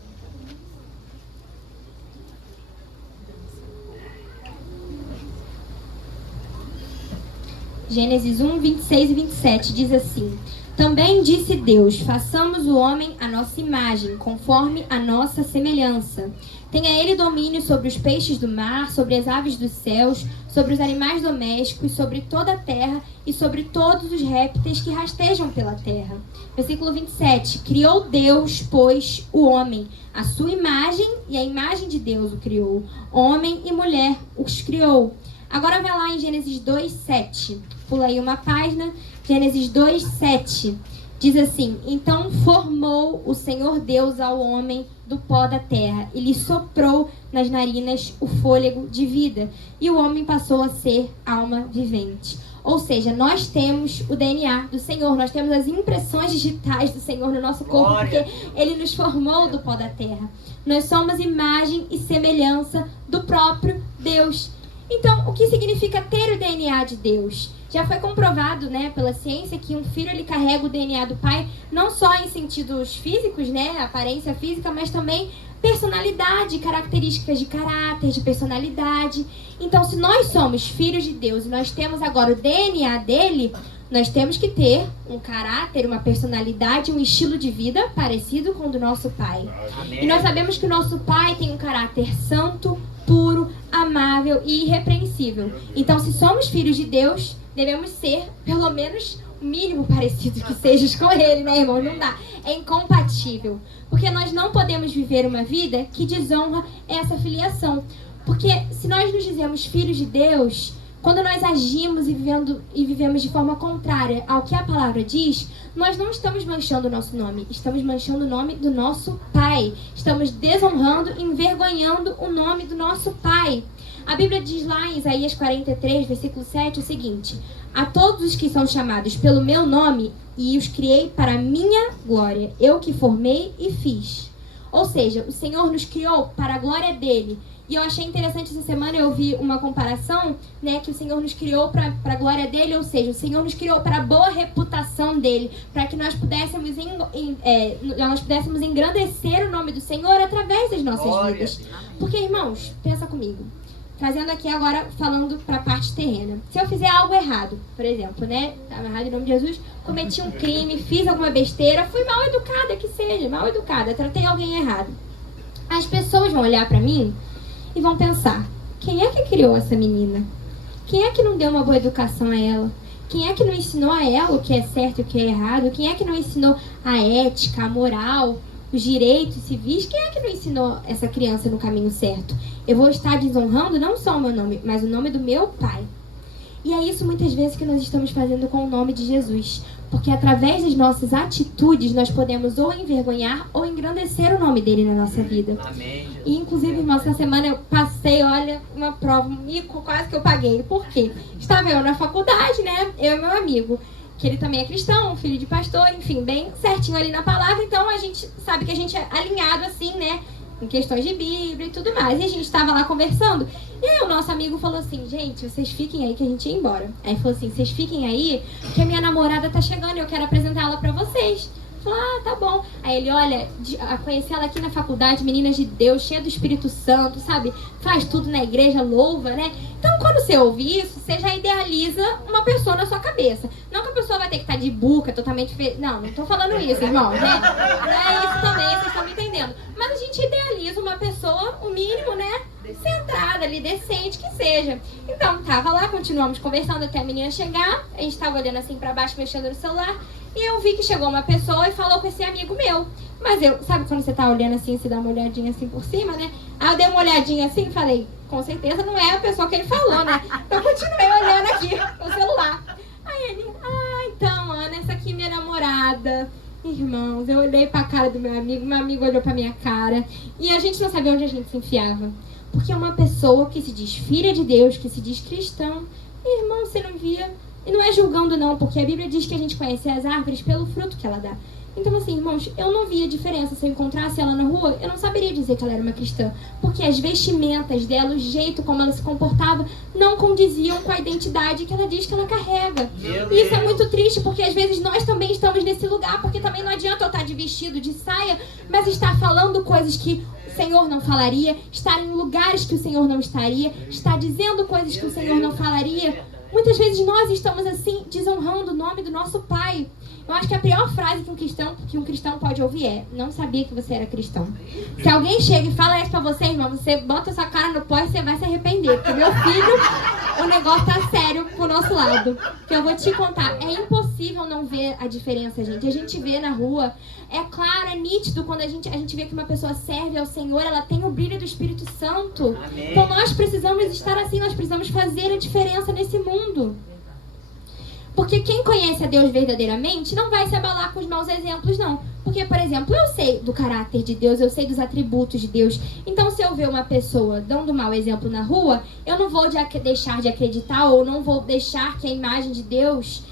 Gênesis 1, 26 e 27 diz assim: Também disse Deus: façamos o homem à nossa imagem, conforme a nossa semelhança. Tenha ele domínio sobre os peixes do mar, sobre as aves dos céus, sobre os animais domésticos, sobre toda a terra e sobre todos os répteis que rastejam pela terra. Versículo 27. Criou Deus, pois, o homem, a sua imagem, e a imagem de Deus o criou. Homem e mulher os criou. Agora vai lá em Gênesis 2, 7. Pula aí uma página. Gênesis 2, 7. Diz assim: então formou o Senhor Deus ao homem do pó da terra e lhe soprou nas narinas o fôlego de vida, e o homem passou a ser alma vivente. Ou seja, nós temos o DNA do Senhor, nós temos as impressões digitais do Senhor no nosso corpo, porque Ele nos formou do pó da terra. Nós somos imagem e semelhança do próprio Deus. Então, o que significa ter o DNA de Deus? Já foi comprovado, né, pela ciência que um filho ele carrega o DNA do pai, não só em sentidos físicos, né, aparência física, mas também personalidade, características de caráter, de personalidade. Então, se nós somos filhos de Deus e nós temos agora o DNA dele, nós temos que ter um caráter, uma personalidade, um estilo de vida parecido com o do nosso pai. Amém. E nós sabemos que o nosso pai tem um caráter santo, puro, amável e irrepreensível. Então, se somos filhos de Deus, devemos ser, pelo menos, o mínimo parecido que sejas com ele, né, irmão? Não dá. É incompatível. Porque nós não podemos viver uma vida que desonra essa filiação. Porque se nós nos dizemos filhos de Deus, quando nós agimos e vivemos de forma contrária ao que a palavra diz, nós não estamos manchando o nosso nome, estamos manchando o nome do nosso Pai. Estamos desonrando, envergonhando o nome do nosso Pai. A Bíblia diz lá em Isaías 43, versículo 7, o seguinte: a todos os que são chamados pelo meu nome, e os criei para a minha glória, eu que formei e fiz. Ou seja, o Senhor nos criou para a glória dele. E eu achei interessante essa semana, eu vi uma comparação, né, que o Senhor nos criou para a glória dele, ou seja, o Senhor nos criou para a boa reputação dele, para que nós pudéssemos engrandecer o nome do Senhor através das nossas vidas. Porque, irmãos, pensa comigo, trazendo aqui agora, falando para a parte terrena. Se eu fizer algo errado, por exemplo, né, estava errado em nome de Jesus, cometi um crime, fiz alguma besteira, fui mal educada, que seja, mal educada, tratei alguém errado. As pessoas vão olhar para mim e vão pensar: quem é que criou essa menina? Quem é que não deu uma boa educação a ela? Quem é que não ensinou a ela o que é certo e o que é errado? Quem é que não ensinou a ética, a moral, os direitos civis? Quem é que não ensinou essa criança no caminho certo? Eu vou estar desonrando não só o meu nome, mas o nome do meu Pai. E é isso muitas vezes que nós estamos fazendo com o nome de Jesus. Porque através das nossas atitudes nós podemos ou envergonhar ou engrandecer o nome dele na nossa vida. Amém. E inclusive, irmãos, essa semana eu passei, olha, uma prova, um mico quase que eu paguei. Por quê? Estava eu na faculdade, né? Eu e meu amigo, que ele também é cristão, filho de pastor, enfim, bem certinho ali na palavra. Então a gente sabe que a gente é alinhado assim, né, em questões de Bíblia e tudo mais. E a gente estava lá conversando. E aí o nosso amigo falou assim: gente, vocês fiquem aí que a gente ia embora. Aí falou assim: vocês fiquem aí que a minha namorada tá chegando e eu quero apresentar ela pra vocês. Eu falei: ah, tá bom. Aí ele: olha, conheci ela aqui na faculdade, meninas de Deus, cheia do Espírito Santo, sabe? Faz tudo na igreja, louva, né? Então quando você ouve isso, você já idealiza uma pessoa na sua cabeça. Não que a pessoa vai ter que estar de buca, totalmente... Não tô falando isso, irmão, né? Não é isso também, vocês estão me entendendo. Mas a gente idealiza uma pessoa, o mínimo, né? Centrada ali, decente que seja. Então, tava lá, continuamos conversando até a menina chegar. A gente tava olhando assim pra baixo, mexendo no celular. E eu vi que chegou uma pessoa e falou com esse amigo meu. Mas eu, sabe quando você tá olhando assim, você dá uma olhadinha assim por cima, né? Aí eu dei uma olhadinha assim e falei: com certeza não é a pessoa que ele falou, né? Então eu continuei olhando aqui no celular. Aí ele: ah, então, Ana, essa aqui é minha namorada. Irmãos, eu olhei pra cara do meu amigo olhou pra minha cara. E a gente não sabia onde a gente se enfiava. Porque é uma pessoa que se diz filha de Deus, que se diz cristão. E, irmão, você não via. E não é julgando não, porque a Bíblia diz que a gente conhece as árvores pelo fruto que ela dá. Então, assim, irmãos, eu não via diferença. Se eu encontrasse ela na rua, eu não saberia dizer que ela era uma cristã. Porque as vestimentas dela, o jeito como ela se comportava, não condiziam com a identidade que ela diz que ela carrega. E isso é muito triste, porque às vezes nós também estamos nesse lugar. Porque também não adianta eu estar de vestido, de saia, mas estar falando coisas que o Senhor não falaria, estar em lugares que o Senhor não estaria, estar dizendo coisas que o Senhor não falaria. Muitas vezes nós estamos assim, desonrando o nome do nosso Pai. Eu acho que a pior frase que um cristão pode ouvir é: não sabia que você era cristão. Se alguém chega e fala isso pra você, irmão, você bota sua cara no pó e você vai se arrepender. Porque, meu filho, o negócio tá sério pro nosso lado. Que eu vou te contar, é impossível não ver a diferença, gente. A gente vê na rua, é claro, é nítido quando a gente vê que uma pessoa serve ao Senhor, ela tem o brilho do Espírito Santo. Amém. Então nós precisamos estar assim, nós precisamos fazer a diferença nesse mundo. Porque quem conhece a Deus verdadeiramente não vai se abalar com os maus exemplos, não. Porque, por exemplo, eu sei do caráter de Deus, eu sei dos atributos de Deus. Então, se eu ver uma pessoa dando mau exemplo na rua, eu não vou deixar de acreditar ou não vou deixar que a imagem de Deus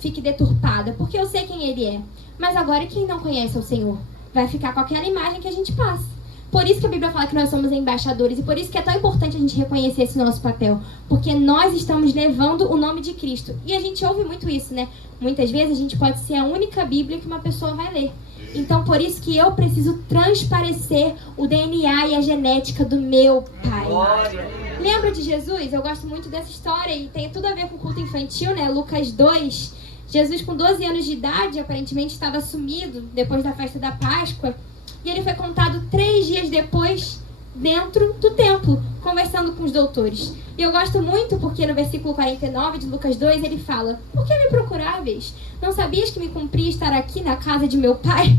fique deturpada. Porque eu sei quem Ele é. Mas agora, quem não conhece o Senhor vai ficar com aquela imagem que a gente passa. Por isso que a Bíblia fala que nós somos embaixadores e por isso que é tão importante a gente reconhecer esse nosso papel. Porque nós estamos levando o nome de Cristo. E a gente ouve muito isso, né? Muitas vezes a gente pode ser a única Bíblia que uma pessoa vai ler. Então, por isso que eu preciso transparecer o DNA e a genética do meu pai. Lembra de Jesus? Eu gosto muito dessa história e tem tudo a ver com o culto infantil, né? Lucas 2. Jesus, com 12 anos de idade, aparentemente estava sumido depois da festa da Páscoa. E ele foi contado 3 dias depois dentro do templo, conversando com os doutores. E eu gosto muito porque no versículo 49 de Lucas 2 ele fala: por que me procuráveis? Não sabias que me cumpria estar aqui na casa de meu pai?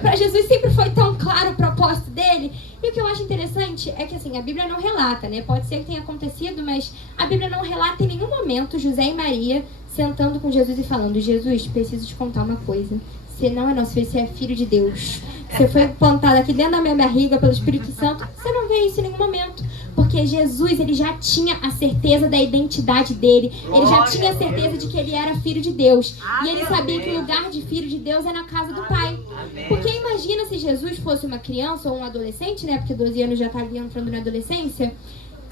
Para Jesus sempre foi tão claro o propósito dele. E o que eu acho interessante é que assim, a Bíblia não relata, né? Pode ser que tenha acontecido, mas a Bíblia não relata em nenhum momento José e Maria sentando com Jesus e falando: Jesus, preciso te contar uma coisa. Você não é nosso filho, você é filho de Deus. Você foi plantado aqui dentro da minha barriga pelo Espírito Santo. Você não vê isso em nenhum momento. Porque Jesus, ele já tinha a certeza da identidade dele. Ele já tinha a certeza de que ele era filho de Deus. E ele sabia que o lugar de filho de Deus é na casa do Pai. Porque imagina se Jesus fosse uma criança ou um adolescente, né? Porque 12 anos já está entrando na adolescência.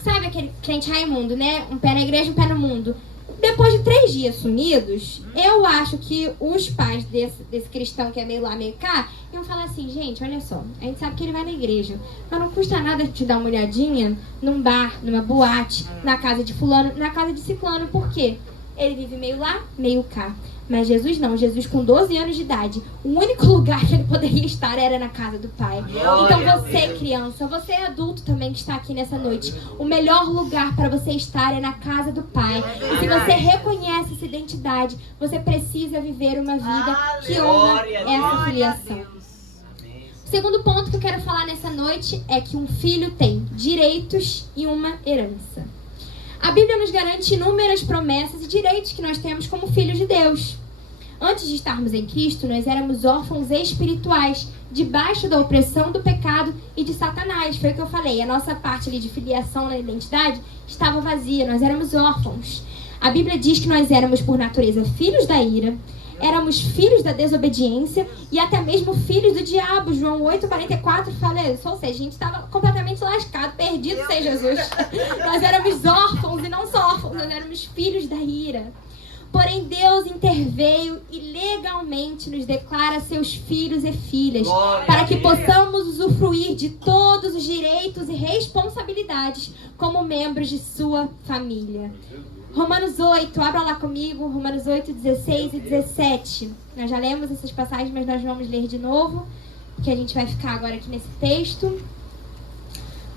Sabe aquele crente Raimundo, né? Um pé na igreja, um pé no mundo. Depois de 3 dias sumidos, eu acho que os pais desse cristão que é meio lá, meio cá, iam falar assim: gente, olha só, a gente sabe que ele vai na igreja, mas não custa nada te dar uma olhadinha num bar, numa boate, na casa de fulano, na casa de ciclano. Por quê? Ele vive meio lá, meio cá. Mas Jesus não, Jesus com 12 anos de idade, o único lugar que ele poderia estar era na casa do Pai. Então você, criança, você é adulto também que está aqui nessa noite, o melhor lugar para você estar é na casa do Pai. E se você reconhece essa identidade, você precisa viver uma vida que honra essa filiação. O segundo ponto que eu quero falar nessa noite é que um filho tem direitos e uma herança. A Bíblia nos garante inúmeras promessas e direitos que nós temos como filhos de Deus. Antes de estarmos em Cristo, nós éramos órfãos espirituais, debaixo da opressão do pecado e de Satanás. Foi o que eu falei, a nossa parte ali de filiação na identidade estava vazia, nós éramos órfãos. A Bíblia diz que nós éramos, por natureza, filhos da ira, éramos filhos da desobediência e até mesmo filhos do diabo. João 8,44 fala isso. Ou seja, a gente estava completamente lascado, perdido sem Jesus. Nós éramos órfãos e não só órfãos, nós éramos filhos da ira. Porém, Deus interveio e legalmente nos declara seus filhos e filhas, para que possamos usufruir de todos os direitos e responsabilidades como membros de sua família. Romanos 8, abra lá comigo, Romanos 8, 16 e 17. Nós já lemos essas passagens, mas nós vamos ler de novo, porque a gente vai ficar agora aqui nesse texto.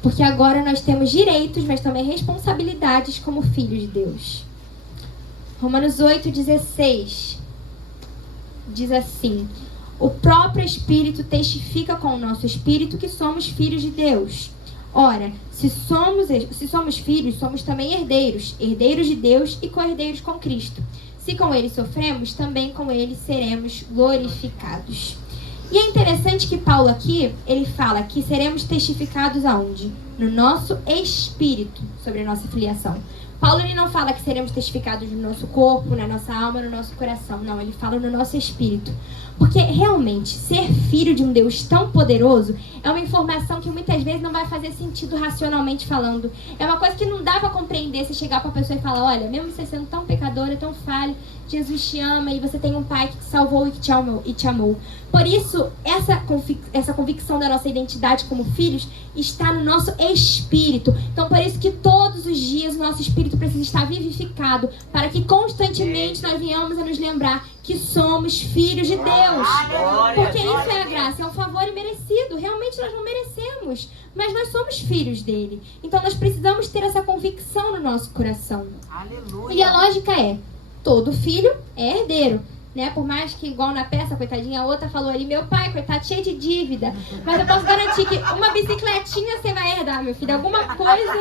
Porque agora nós temos direitos, mas também responsabilidades como filhos de Deus. Romanos 8, 16. Diz assim: o próprio Espírito testifica com o nosso Espírito que somos filhos de Deus. Ora, se somos filhos, somos também herdeiros, herdeiros de Deus e co-herdeiros com Cristo. Se com Ele sofremos, também com Ele seremos glorificados. E é interessante que Paulo aqui, ele fala que seremos testificados aonde? No nosso espírito, sobre a nossa filiação. Paulo ele não fala que seremos testificados no nosso corpo, na nossa alma, no nosso coração. Não, ele fala no nosso espírito. Porque realmente, ser filho de um Deus tão poderoso é uma informação que muitas vezes não vai fazer sentido racionalmente falando. É uma coisa que não dá pra compreender se chegar pra pessoa e falar: olha, mesmo você sendo tão pecadora, tão falha, Jesus te ama e você tem um pai que te salvou e que te amou. Por isso, essa convicção da nossa identidade como filhos está no nosso espírito. Então, por isso que todos os dias o nosso espírito precisa estar vivificado, para que constantemente nós venhamos a nos lembrar que somos filhos de Deus. Porque isso é a graça, é um favor imerecido. Realmente nós não merecemos, mas nós somos filhos dele. Então nós precisamos ter essa convicção no nosso coração. Aleluia. E a lógica é: todo filho é herdeiro, né? Por mais que, igual na peça, coitadinha, a outra falou ali: meu pai, coitado, cheio de dívida. Mas eu posso garantir que uma bicicletinha você vai herdar, meu filho. Alguma coisa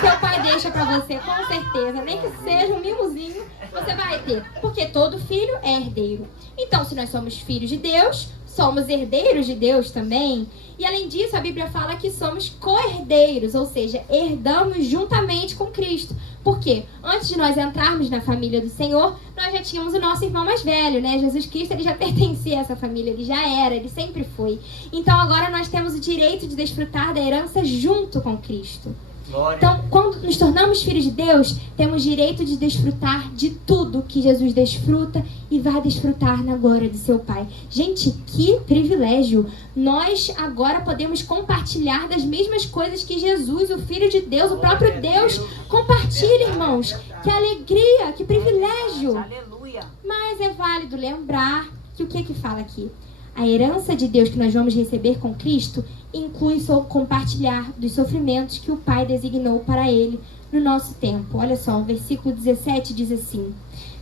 seu pai deixa pra você, com certeza. Nem que seja um mimozinho, você vai ter. Porque todo filho é herdeiro. Então, se nós somos filhos de Deus, somos herdeiros de Deus também. E além disso, a Bíblia fala que somos co-herdeiros, ou seja, herdamos juntamente com Cristo. Por quê? Antes de nós entrarmos na família do Senhor, nós já tínhamos o nosso irmão mais velho, né? Jesus Cristo, ele já pertencia a essa família, ele já era, ele sempre foi. Então agora nós temos o direito de desfrutar da herança junto com Cristo. Então, quando nos tornamos filhos de Deus, temos direito de desfrutar de tudo que Jesus desfruta e vai desfrutar na glória de seu Pai. Gente, que privilégio! Nós agora podemos compartilhar das mesmas coisas que Jesus, o Filho de Deus, o próprio Deus, compartilha, irmãos. Que alegria, que privilégio! Aleluia! Mas é válido lembrar que o que fala aqui? A herança de Deus que nós vamos receber com Cristo inclui compartilhar dos sofrimentos que o Pai designou para Ele no nosso tempo. Olha só, o versículo 17 diz assim: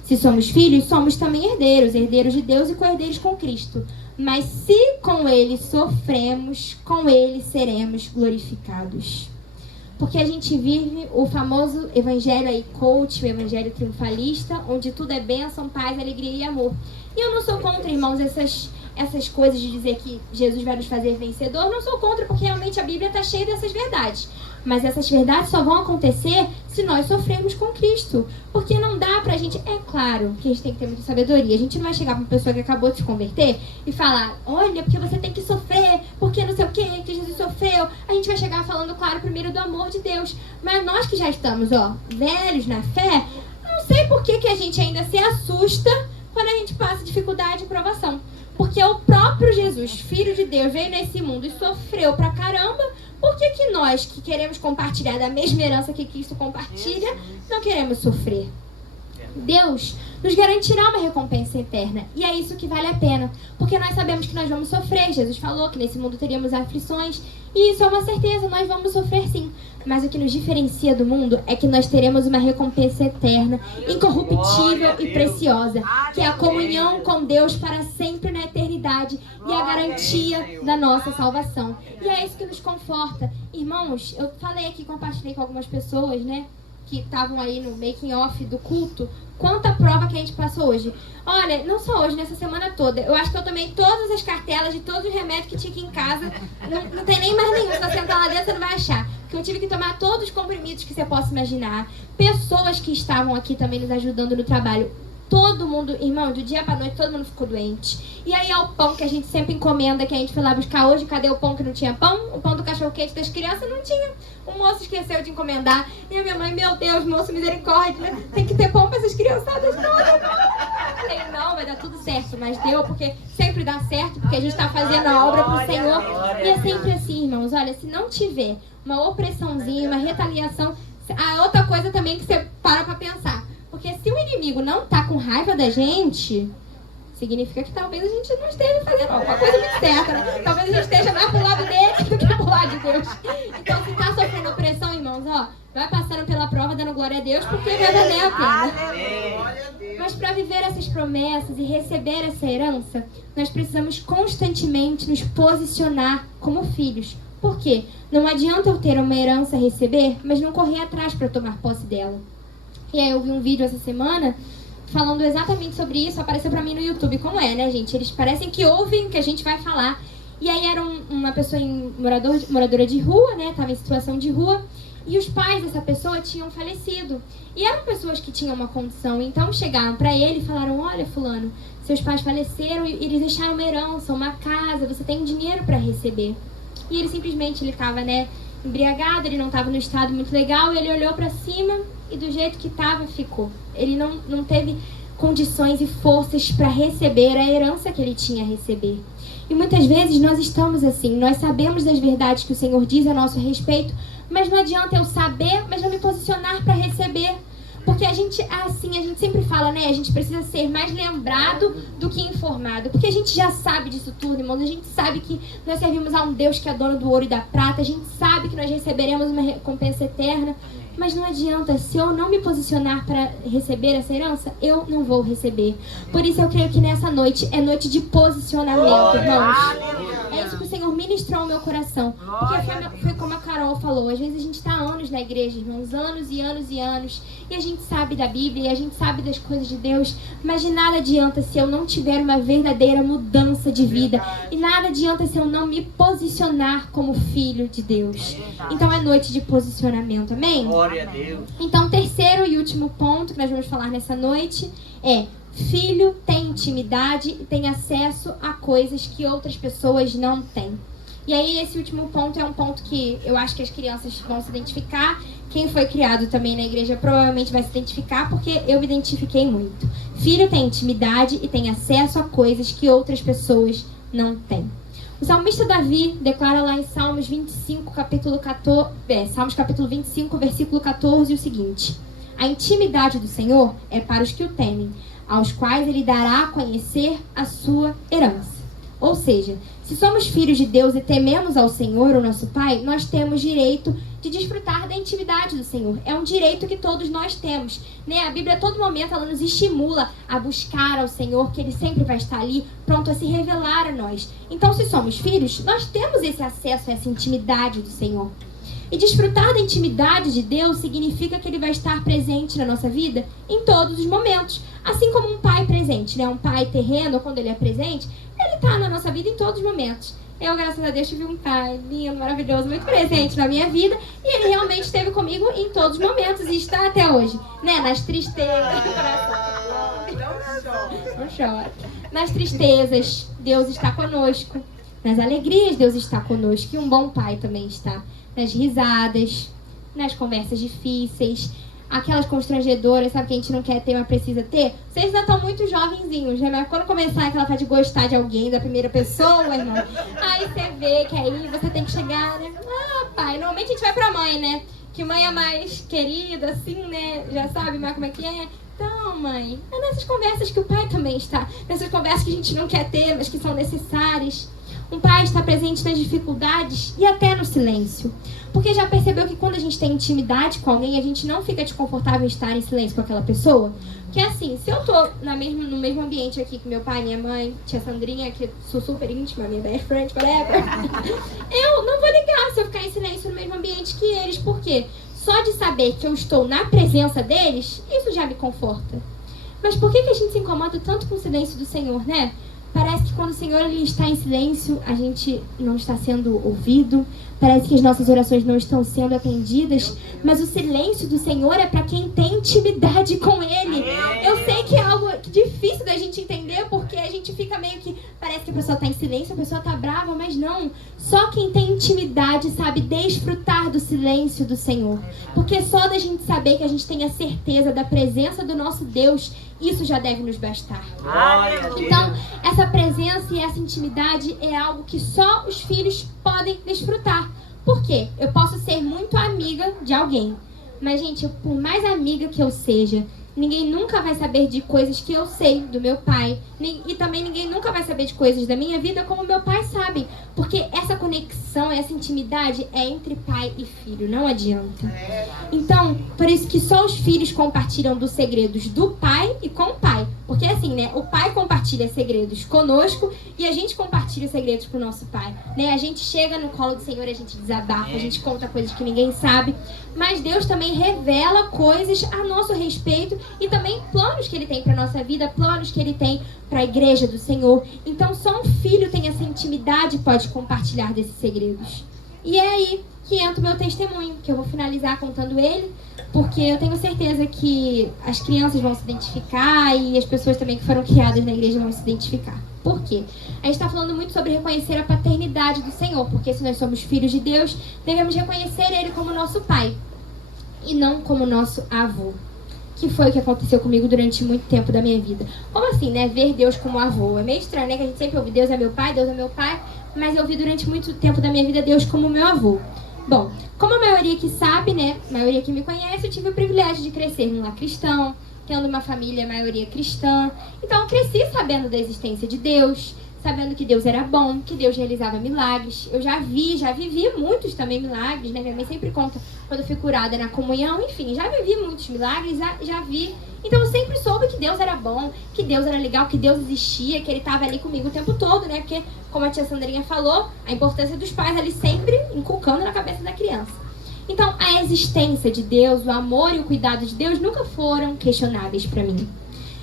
se somos filhos, somos também herdeiros, herdeiros de Deus e co-herdeiros com Cristo. Mas se com Ele sofremos, com Ele seremos glorificados. Porque a gente vive o famoso evangelho aí, coach, o evangelho triunfalista, onde tudo é bênção, paz, alegria e amor. E eu não sou contra, irmãos, essas coisas de dizer que Jesus vai nos fazer vencedor. Não sou contra, porque realmente a Bíblia está cheia dessas verdades. Mas essas verdades só vão acontecer se nós sofrermos com Cristo. Porque não dá pra gente... É claro que a gente tem que ter muita sabedoria. A gente não vai chegar pra uma pessoa que acabou de se converter e falar: olha, porque você tem que sofrer, porque não sei o que Jesus sofreu. A gente vai chegar falando, claro, primeiro do amor de Deus. Mas nós que já estamos, velhos na fé, não sei por que a gente ainda se assusta quando a gente passa dificuldade e provação. Porque o próprio Jesus, Filho de Deus, veio nesse mundo e sofreu pra caramba. Por que nós, que queremos compartilhar da mesma herança que Cristo compartilha, não queremos sofrer? Deus nos garantirá uma recompensa eterna. E é isso que vale a pena. Porque nós sabemos que nós vamos sofrer. Jesus falou que nesse mundo teríamos aflições. E isso é uma certeza, nós vamos sofrer sim. Mas o que nos diferencia do mundo é que nós teremos uma recompensa eterna, incorruptível e preciosa, que é a comunhão com Deus para sempre na eternidade e a garantia da nossa salvação. E é isso que nos conforta. Irmãos, eu falei aqui, compartilhei com algumas pessoas, né, que estavam aí no making off do culto, quanta prova que a gente passou hoje. Olha, não só hoje, nessa semana toda. Eu acho que eu tomei todas as cartelas de todos os remédios que tinha aqui em casa. Não tem nem mais nenhum. Se você entrar lá dentro, você não vai achar. Porque eu tive que tomar todos os comprimidos que você possa imaginar. Pessoas que estavam aqui também nos ajudando no trabalho. Todo mundo, irmão, do dia pra noite, todo mundo ficou doente. E aí é o pão que a gente sempre encomenda, que a gente foi lá buscar hoje. Cadê o pão que não tinha pão? O pão do cachorro-quente das crianças não tinha. O moço esqueceu de encomendar. E a minha mãe, meu Deus, moço, misericórdia, tem que ter pão pra essas criançadas. Não, vai dar tudo certo. Mas deu, porque sempre dá certo, porque a gente tá fazendo a obra pro Senhor. E é sempre assim, irmãos. Olha, se não tiver uma opressãozinha, uma retaliação... A outra coisa também que você para pra pensar. Porque se o inimigo não tá com raiva da gente, significa que talvez a gente não esteja fazendo alguma coisa muito certa, né? Talvez a gente esteja mais pro lado dele do que pro lado de Deus. Então, se tá sofrendo opressão, irmãos, vai passando pela prova, dando glória a Deus, porque vai valer a pena. Mas para viver essas promessas e receber essa herança, nós precisamos constantemente nos posicionar como filhos. Por quê? Não adianta eu ter uma herança a receber, mas não correr atrás para tomar posse dela. E aí eu vi um vídeo essa semana falando exatamente sobre isso, apareceu pra mim no YouTube. Como é, né, gente? Eles parecem que ouvem o que a gente vai falar. E aí era uma pessoa moradora de rua, né? Tava em situação de rua. E os pais dessa pessoa tinham falecido. E eram pessoas que tinham uma condição. Então chegaram pra ele e falaram: olha, fulano, seus pais faleceram e eles deixaram uma herança, uma casa, você tem dinheiro pra receber. E ele simplesmente, ele tava, né, embriagado, ele não tava no estado muito legal. E ele olhou pra cima e do jeito que estava, ficou. Ele não teve condições e forças para receber a herança que ele tinha a receber. E muitas vezes nós estamos assim, nós sabemos das verdades que o Senhor diz a nosso respeito, mas não adianta eu saber, mas não me posicionar para receber. Porque a gente sempre fala, né? A gente precisa ser mais lembrado do que informado. Porque a gente já sabe disso tudo, irmãos. A gente sabe que nós servimos a um Deus que é dono do ouro e da prata. A gente sabe que nós receberemos uma recompensa eterna. Mas não adianta, se eu não me posicionar para receber essa herança, eu não vou receber. Por isso eu creio que nessa noite é noite de posicionamento, irmãos. É isso que o Senhor ministrou o meu coração. Porque foi como a Carol falou, às vezes a gente está há anos na igreja, irmãos, anos e anos e anos, e a gente sabe da Bíblia, e a gente sabe das coisas de Deus, mas de nada adianta se eu não tiver uma verdadeira mudança de vida, e nada adianta se eu não me posicionar como filho de Deus. Então é noite de posicionamento, amém? Glória a Deus. Então, terceiro e último ponto que nós vamos falar nessa noite é: filho tem intimidade e tem acesso a coisas que outras pessoas não têm. E aí, esse último ponto é um ponto que eu acho que as crianças vão se identificar. Quem foi criado também na igreja provavelmente vai se identificar, porque eu me identifiquei muito. Filho tem intimidade e tem acesso a coisas que outras pessoas não têm. O salmista Davi declara lá em Salmos 25, Salmos capítulo 25, versículo 14, o seguinte: a intimidade do Senhor é para os que o temem, aos quais ele dará a conhecer a sua herança. Ou seja, se somos filhos de Deus e tememos ao Senhor, o nosso Pai, nós temos direito de desfrutar da intimidade do Senhor. É um direito que todos nós temos, né? A Bíblia a todo momento ela nos estimula a buscar ao Senhor, que Ele sempre vai estar ali, pronto a se revelar a nós. Então, se somos filhos, nós temos esse acesso a essa intimidade do Senhor. E desfrutar da intimidade de Deus significa que Ele vai estar presente na nossa vida em todos os momentos. Assim como um pai presente, né? Um pai terreno, quando ele é presente, ele está na nossa vida em todos os momentos. Eu, graças a Deus, tive um pai lindo, maravilhoso, muito presente na minha vida. E ele realmente esteve comigo em todos os momentos e está até hoje. Né? Nas tristezas, não chora. Nas tristezas, Deus está conosco. Nas alegrias, Deus está conosco. E um bom pai também está. Nas risadas, nas conversas difíceis, aquelas constrangedoras, sabe, que a gente não quer ter, mas precisa ter. Vocês ainda estão muito jovenzinhos, né? Mas quando começar aquela fase de gostar de alguém, da primeira pessoa, irmão, aí você vê que aí você tem que chegar, né? Ah, pai, normalmente a gente vai pra mãe, né? Que mãe é mais querida, assim, né? Já sabe mais como é que é. Então, mãe, é nessas conversas que o pai também está. Nessas conversas que a gente não quer ter, mas que são necessárias. Um pai está presente nas dificuldades e até no silêncio. Porque já percebeu que quando a gente tem intimidade com alguém, a gente não fica desconfortável em estar em silêncio com aquela pessoa? Porque assim, se eu tô no mesmo ambiente aqui com meu pai, minha mãe, tia Sandrinha, que sou super íntima, minha best friend forever, eu não vou ligar se eu ficar em silêncio no mesmo ambiente que eles. Por quê? Só de saber que eu estou na presença deles, isso já me conforta. Mas por que a gente se incomoda tanto com o silêncio do Senhor, né? Parece que quando o Senhor ele está em silêncio, a gente não está sendo ouvido. Parece que as nossas orações não estão sendo atendidas. Mas o silêncio do Senhor é para quem tem intimidade com Ele. Eu sei que é algo difícil da gente entender, porque a gente fica meio que... Parece que a pessoa está em silêncio, a pessoa está brava, mas não. Só quem tem intimidade sabe desfrutar do silêncio do Senhor. Porque só da gente saber que a gente tem a certeza da presença do nosso Deus, isso já deve nos bastar. Então, essa presença e essa intimidade é algo que só os filhos podem desfrutar. Por quê? Eu posso ser muito amiga de alguém, mas, gente, por mais amiga que eu seja, ninguém nunca vai saber de coisas que eu sei do meu pai. E também ninguém nunca vai saber de coisas da minha vida como meu pai sabe. Porque essa conexão, essa intimidade é entre pai e filho. Não adianta. Então, por isso que só os filhos compartilham dos segredos do pai e com o pai. Porque assim, né? O pai compartilha segredos conosco e a gente compartilha segredos com o nosso pai. Né? A gente chega no colo do Senhor, a gente desabafa, a gente conta coisas que ninguém sabe. Mas Deus também revela coisas a nosso respeito e também planos que Ele tem para nossa vida, planos que Ele tem para a igreja do Senhor. Então só um filho tem essa intimidade e pode compartilhar desses segredos. E é aí que entra o meu testemunho, que eu vou finalizar contando ele, porque eu tenho certeza que as crianças vão se identificar e as pessoas também que foram criadas na igreja vão se identificar. Por quê? A gente está falando muito sobre reconhecer a paternidade do Senhor, porque se nós somos filhos de Deus, devemos reconhecer Ele como nosso pai e não como nosso avô. Que foi o que aconteceu comigo durante muito tempo da minha vida. Como assim, né? Ver Deus como avô. É meio estranho, né? Que a gente sempre ouve Deus é meu pai, mas eu ouvi durante muito tempo da minha vida Deus como meu avô. Bom, como a maioria que sabe, né? A maioria que me conhece, eu tive o privilégio de crescer num lar cristão, tendo uma família, a maioria cristã. Então eu cresci sabendo da existência de Deus, sabendo que Deus era bom, que Deus realizava milagres. Eu já vivi muitos também milagres, né? Minha mãe sempre conta quando eu fui curada na comunhão, enfim, já vivi muitos milagres, já vi Então eu sempre soube que Deus era bom, que Deus era legal, que Deus existia, que Ele estava ali comigo o tempo todo, né? Porque, como a tia Sandrinha falou, a importância dos pais ali sempre inculcando na cabeça da criança. Então, a existência de Deus, o amor e o cuidado de Deus nunca foram questionáveis para mim.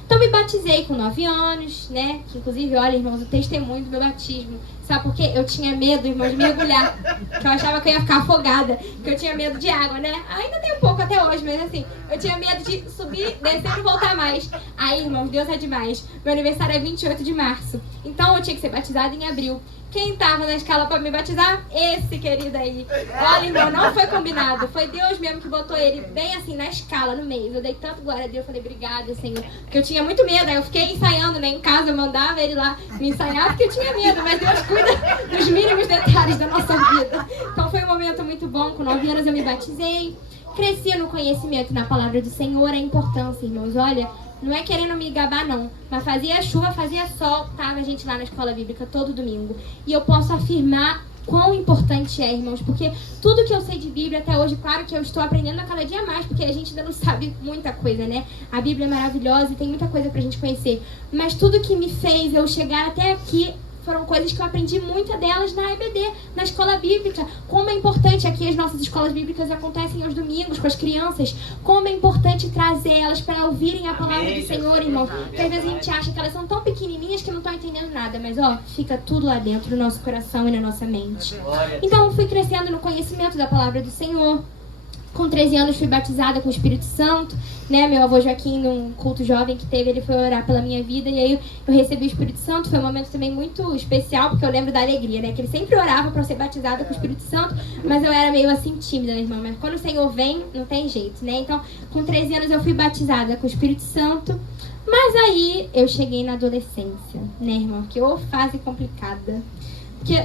Então, me batizei com 9 anos, né? Que, inclusive, olha, irmãos, o testemunho do meu batismo. Sabe por quê? Eu tinha medo, irmãos, de mergulhar. Que eu achava que eu ia ficar afogada. Que eu tinha medo de água, né? Ainda tem um pouco até hoje, mas assim, eu tinha medo de subir, descer e não voltar mais. Aí, irmãos, Deus é demais. Meu aniversário é 28 de março. Então, eu tinha que ser batizada em abril. Quem tava na escala pra me batizar? Esse querido aí. Olha, irmão, não foi combinado. Foi Deus mesmo que botou ele bem assim, na escala, no meio. Eu dei tanto glória a Deus, falei, obrigada, Senhor. Porque eu tinha muito medo. Aí eu fiquei ensaiando, né? Em casa, eu mandava ele lá me ensaiar, porque eu tinha medo. Mas Deus cuida dos mínimos detalhes da nossa vida. Então foi um momento muito bom. Com 9 anos eu me batizei. Cresci no conhecimento na palavra do Senhor. A importância, irmãos, olha... Não é querendo me gabar, não. Mas fazia chuva, fazia sol. Tava a gente lá na escola bíblica todo domingo. E eu posso afirmar quão importante é, irmãos. Porque tudo que eu sei de Bíblia até hoje, claro que eu estou aprendendo a cada dia mais. Porque a gente ainda não sabe muita coisa, né? A Bíblia é maravilhosa e tem muita coisa pra gente conhecer. Mas tudo que me fez eu chegar até aqui... Foram coisas que eu aprendi muitas delas na EBD, na escola bíblica. Como é importante, aqui as nossas escolas bíblicas acontecem aos domingos com as crianças. Como é importante trazer elas para ouvirem a palavra do Senhor, irmão. Porque às vezes a gente acha que elas são tão pequenininhas que não estão entendendo nada. Mas ó, fica tudo lá dentro do nosso coração e na nossa mente. Então eu fui crescendo no conhecimento da palavra do Senhor. Com 13 anos fui batizada com o Espírito Santo, né? Meu avô Joaquim, num culto jovem que teve, ele foi orar pela minha vida e aí eu recebi o Espírito Santo. Foi um momento também muito especial, porque eu lembro da alegria, né? Que ele sempre orava para ser batizada com o Espírito Santo, mas eu era meio assim tímida, né, irmão? Mas quando o Senhor vem, não tem jeito, né? Então, com 13 anos eu fui batizada com o Espírito Santo, mas aí eu cheguei na adolescência, né, irmão? Que ô fase complicada. Porque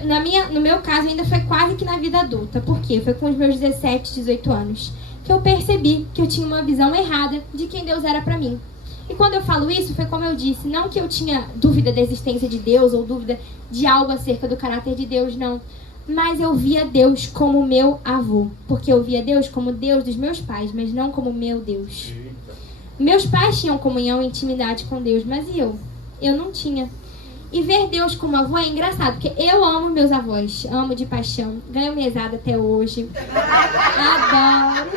no meu caso ainda foi quase que na vida adulta. Por quê? Foi com os meus 17, 18 anos que eu percebi que eu tinha uma visão errada de quem Deus era pra mim. E quando eu falo isso, foi como eu disse, não que eu tinha dúvida da existência de Deus ou dúvida de algo acerca do caráter de Deus, não. Mas eu via Deus como meu avô. Porque eu via Deus como Deus dos meus pais, mas não como meu Deus. Meus pais tinham comunhão e intimidade com Deus, mas e eu? Eu não tinha. E ver Deus como avô é engraçado, porque eu amo meus avós, amo de paixão, ganho mesada até hoje, adoro,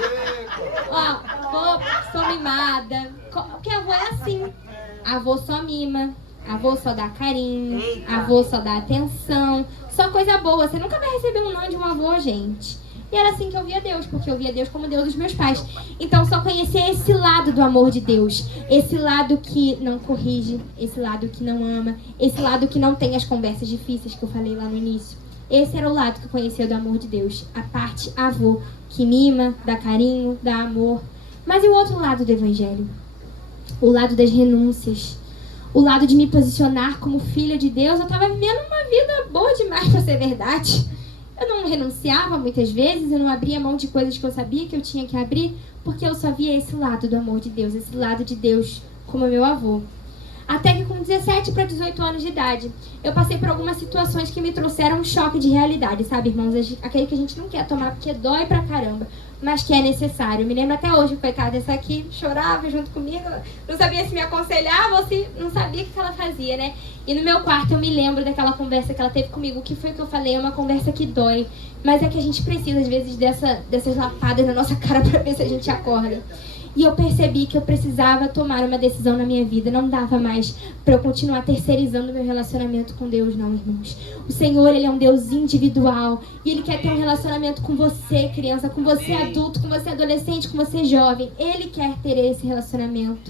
ó, sou mimada, porque avô é assim, avô só mima, avô só dá carinho, avô só dá atenção, só coisa boa, você nunca vai receber um não de um avô, gente. E era assim que eu via Deus, porque eu via Deus como Deus dos meus pais. Então só conhecia esse lado do amor de Deus. Esse lado que não corrige, esse lado que não ama, esse lado que não tem as conversas difíceis que eu falei lá no início. Esse era o lado que eu conhecia do amor de Deus. A parte avô, que mima, dá carinho, dá amor. Mas e o outro lado do evangelho? O lado das renúncias. O lado de me posicionar como filha de Deus. Eu estava vivendo uma vida boa demais para ser verdade. Eu não renunciava muitas vezes, eu não abria mão de coisas que eu sabia que eu tinha que abrir, porque eu só via esse lado do amor de Deus, esse lado de Deus como meu avô. Até que com 17 para 18 anos de idade, eu passei por algumas situações que me trouxeram um choque de realidade, sabe, irmãos? Aquele que a gente não quer tomar porque dói pra caramba, mas que é necessário. Eu me lembro até hoje, coitada, essa aqui chorava junto comigo, não sabia se me aconselhava ou se não sabia o que ela fazia, né? E no meu quarto eu me lembro daquela conversa que ela teve comigo. O que foi que eu falei? É uma conversa que dói, mas é que a gente precisa, às vezes, dessas lapadas na nossa cara pra ver se a gente acorda. E eu percebi que eu precisava tomar uma decisão na minha vida. Não dava mais para eu continuar terceirizando meu relacionamento com Deus, não, irmãos. O Senhor, Ele é um Deus individual. E Ele quer ter um relacionamento com você, criança, com você, adulto, com você, adolescente, com você, jovem. Ele quer ter esse relacionamento.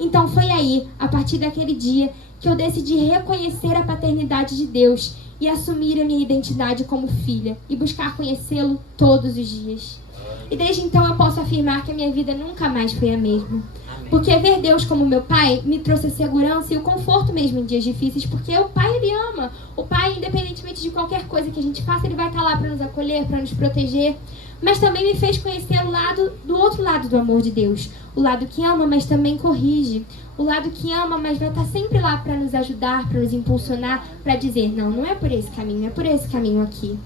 Então foi aí, a partir daquele dia, que eu decidi reconhecer a paternidade de Deus e assumir a minha identidade como filha e buscar conhecê-lo todos os dias. E desde então eu posso afirmar que a minha vida nunca mais foi a mesma. Porque ver Deus como meu pai me trouxe a segurança e o conforto mesmo em dias difíceis, porque o pai, ele ama. O pai, independentemente de qualquer coisa que a gente faça, ele vai estar lá para nos acolher, para nos proteger. Mas também me fez conhecer o lado do outro lado do amor de Deus. O lado que ama, mas também corrige. O lado que ama, mas vai estar sempre lá para nos ajudar, para nos impulsionar, para dizer, não, não é por esse caminho, é por esse caminho aqui.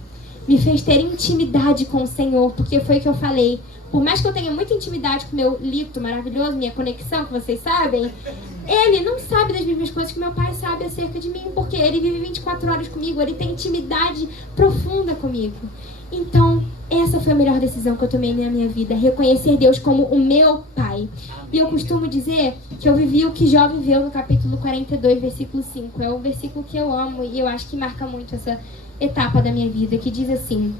me fez ter intimidade com o Senhor, porque foi o que eu falei. Por mais que eu tenha muita intimidade com meu Lito maravilhoso, minha conexão, que vocês sabem, ele não sabe das mesmas coisas que meu pai sabe acerca de mim, porque ele vive 24 horas comigo, ele tem intimidade profunda comigo. Então, essa foi a melhor decisão que eu tomei na minha vida, reconhecer Deus como o meu pai. E eu costumo dizer que eu vivi o que Jó viveu no capítulo 42, versículo 5. É o versículo que eu amo e eu acho que marca muito essa etapa da minha vida, que diz assim: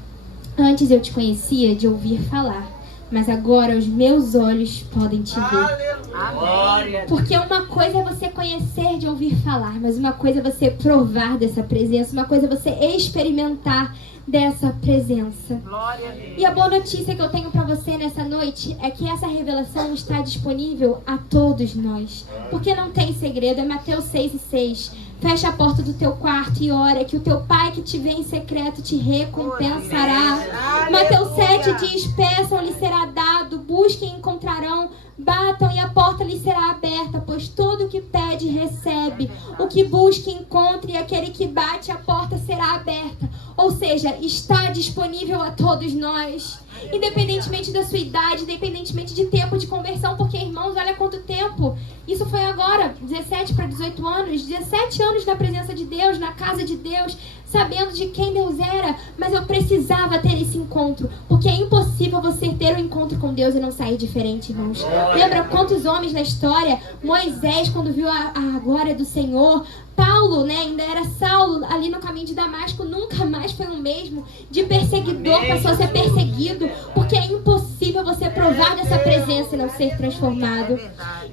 antes eu te conhecia de ouvir falar, mas agora os meus olhos podem te ver. Aleluia. Porque uma coisa é você conhecer de ouvir falar, mas uma coisa é você provar dessa presença, uma coisa é você experimentar dessa presença. Glória a Deus. E a boa notícia que eu tenho pra você nessa noite é que essa revelação está disponível a todos nós. Porque não tem segredo, é Mateus 6:6. Fecha a porta do teu quarto e ora, que o teu pai que te vê em secreto te recompensará. Mateus 7 diz: peçam, lhe será dado, busquem e encontrarão, batam e a porta lhe será aberta, pois todo o que pede recebe, o que busca encontra, e aquele que bate a porta será aberta. Ou seja, está disponível a todos nós, independentemente da sua idade, independentemente de tempo de conversão, porque, irmãos, olha quanto tempo. Isso foi agora, 17 para 18 anos, 17 anos na presença de Deus, na casa de Deus, sabendo de quem Deus era, mas eu precisava ter esse encontro, porque é impossível você ter um encontro com Deus e não sair diferente, irmãos. Lembra quantos homens na história? Moisés, quando viu a glória do Senhor. Paulo, né, ainda era Saulo, ali no caminho de Damasco, nunca mais foi o mesmo. De perseguidor passou a ser perseguido, porque é impossível você provar dessa presença e não ser transformado.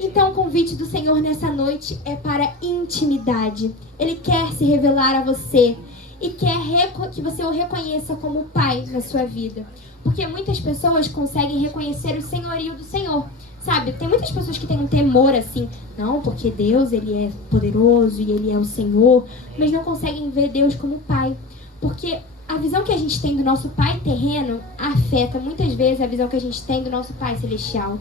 Então o convite do Senhor nessa noite é para intimidade. Ele quer se revelar a você e quer que você o reconheça como Pai na sua vida. Porque muitas pessoas conseguem reconhecer o senhorio do Senhor. Sabe, tem muitas pessoas que têm um temor assim, não, porque Deus, ele é poderoso e ele é o Senhor, mas não conseguem ver Deus como Pai. Porque a visão que a gente tem do nosso Pai terreno afeta muitas vezes a visão que a gente tem do nosso Pai celestial.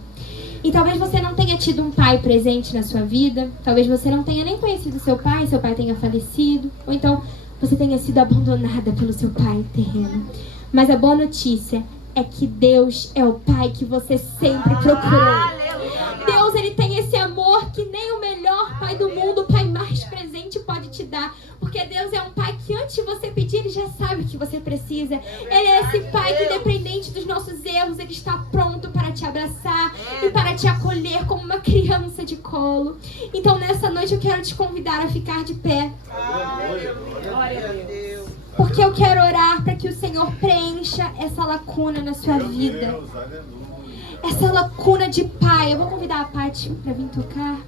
E talvez você não tenha tido um pai presente na sua vida, talvez você não tenha nem conhecido seu pai tenha falecido, ou então você tenha sido abandonada pelo seu pai terreno. Mas a boa notícia é que Deus é o Pai que você sempre procurou. Deus, ele tem esse amor que nem o melhor pai do mundo, o pai mais presente, pode te dar. Porque Deus é um pai que antes de você pedir, ele já sabe o que você precisa. Ele é esse pai que, independente dos nossos erros, ele está pronto para te abraçar e para te acolher como uma criança de colo. Então nessa noite eu quero te convidar a ficar de pé. Glória a Deus. Porque eu quero orar para que o Senhor preencha essa lacuna na sua vida. Essa lacuna de pai. Eu vou convidar a Paty para vir tocar.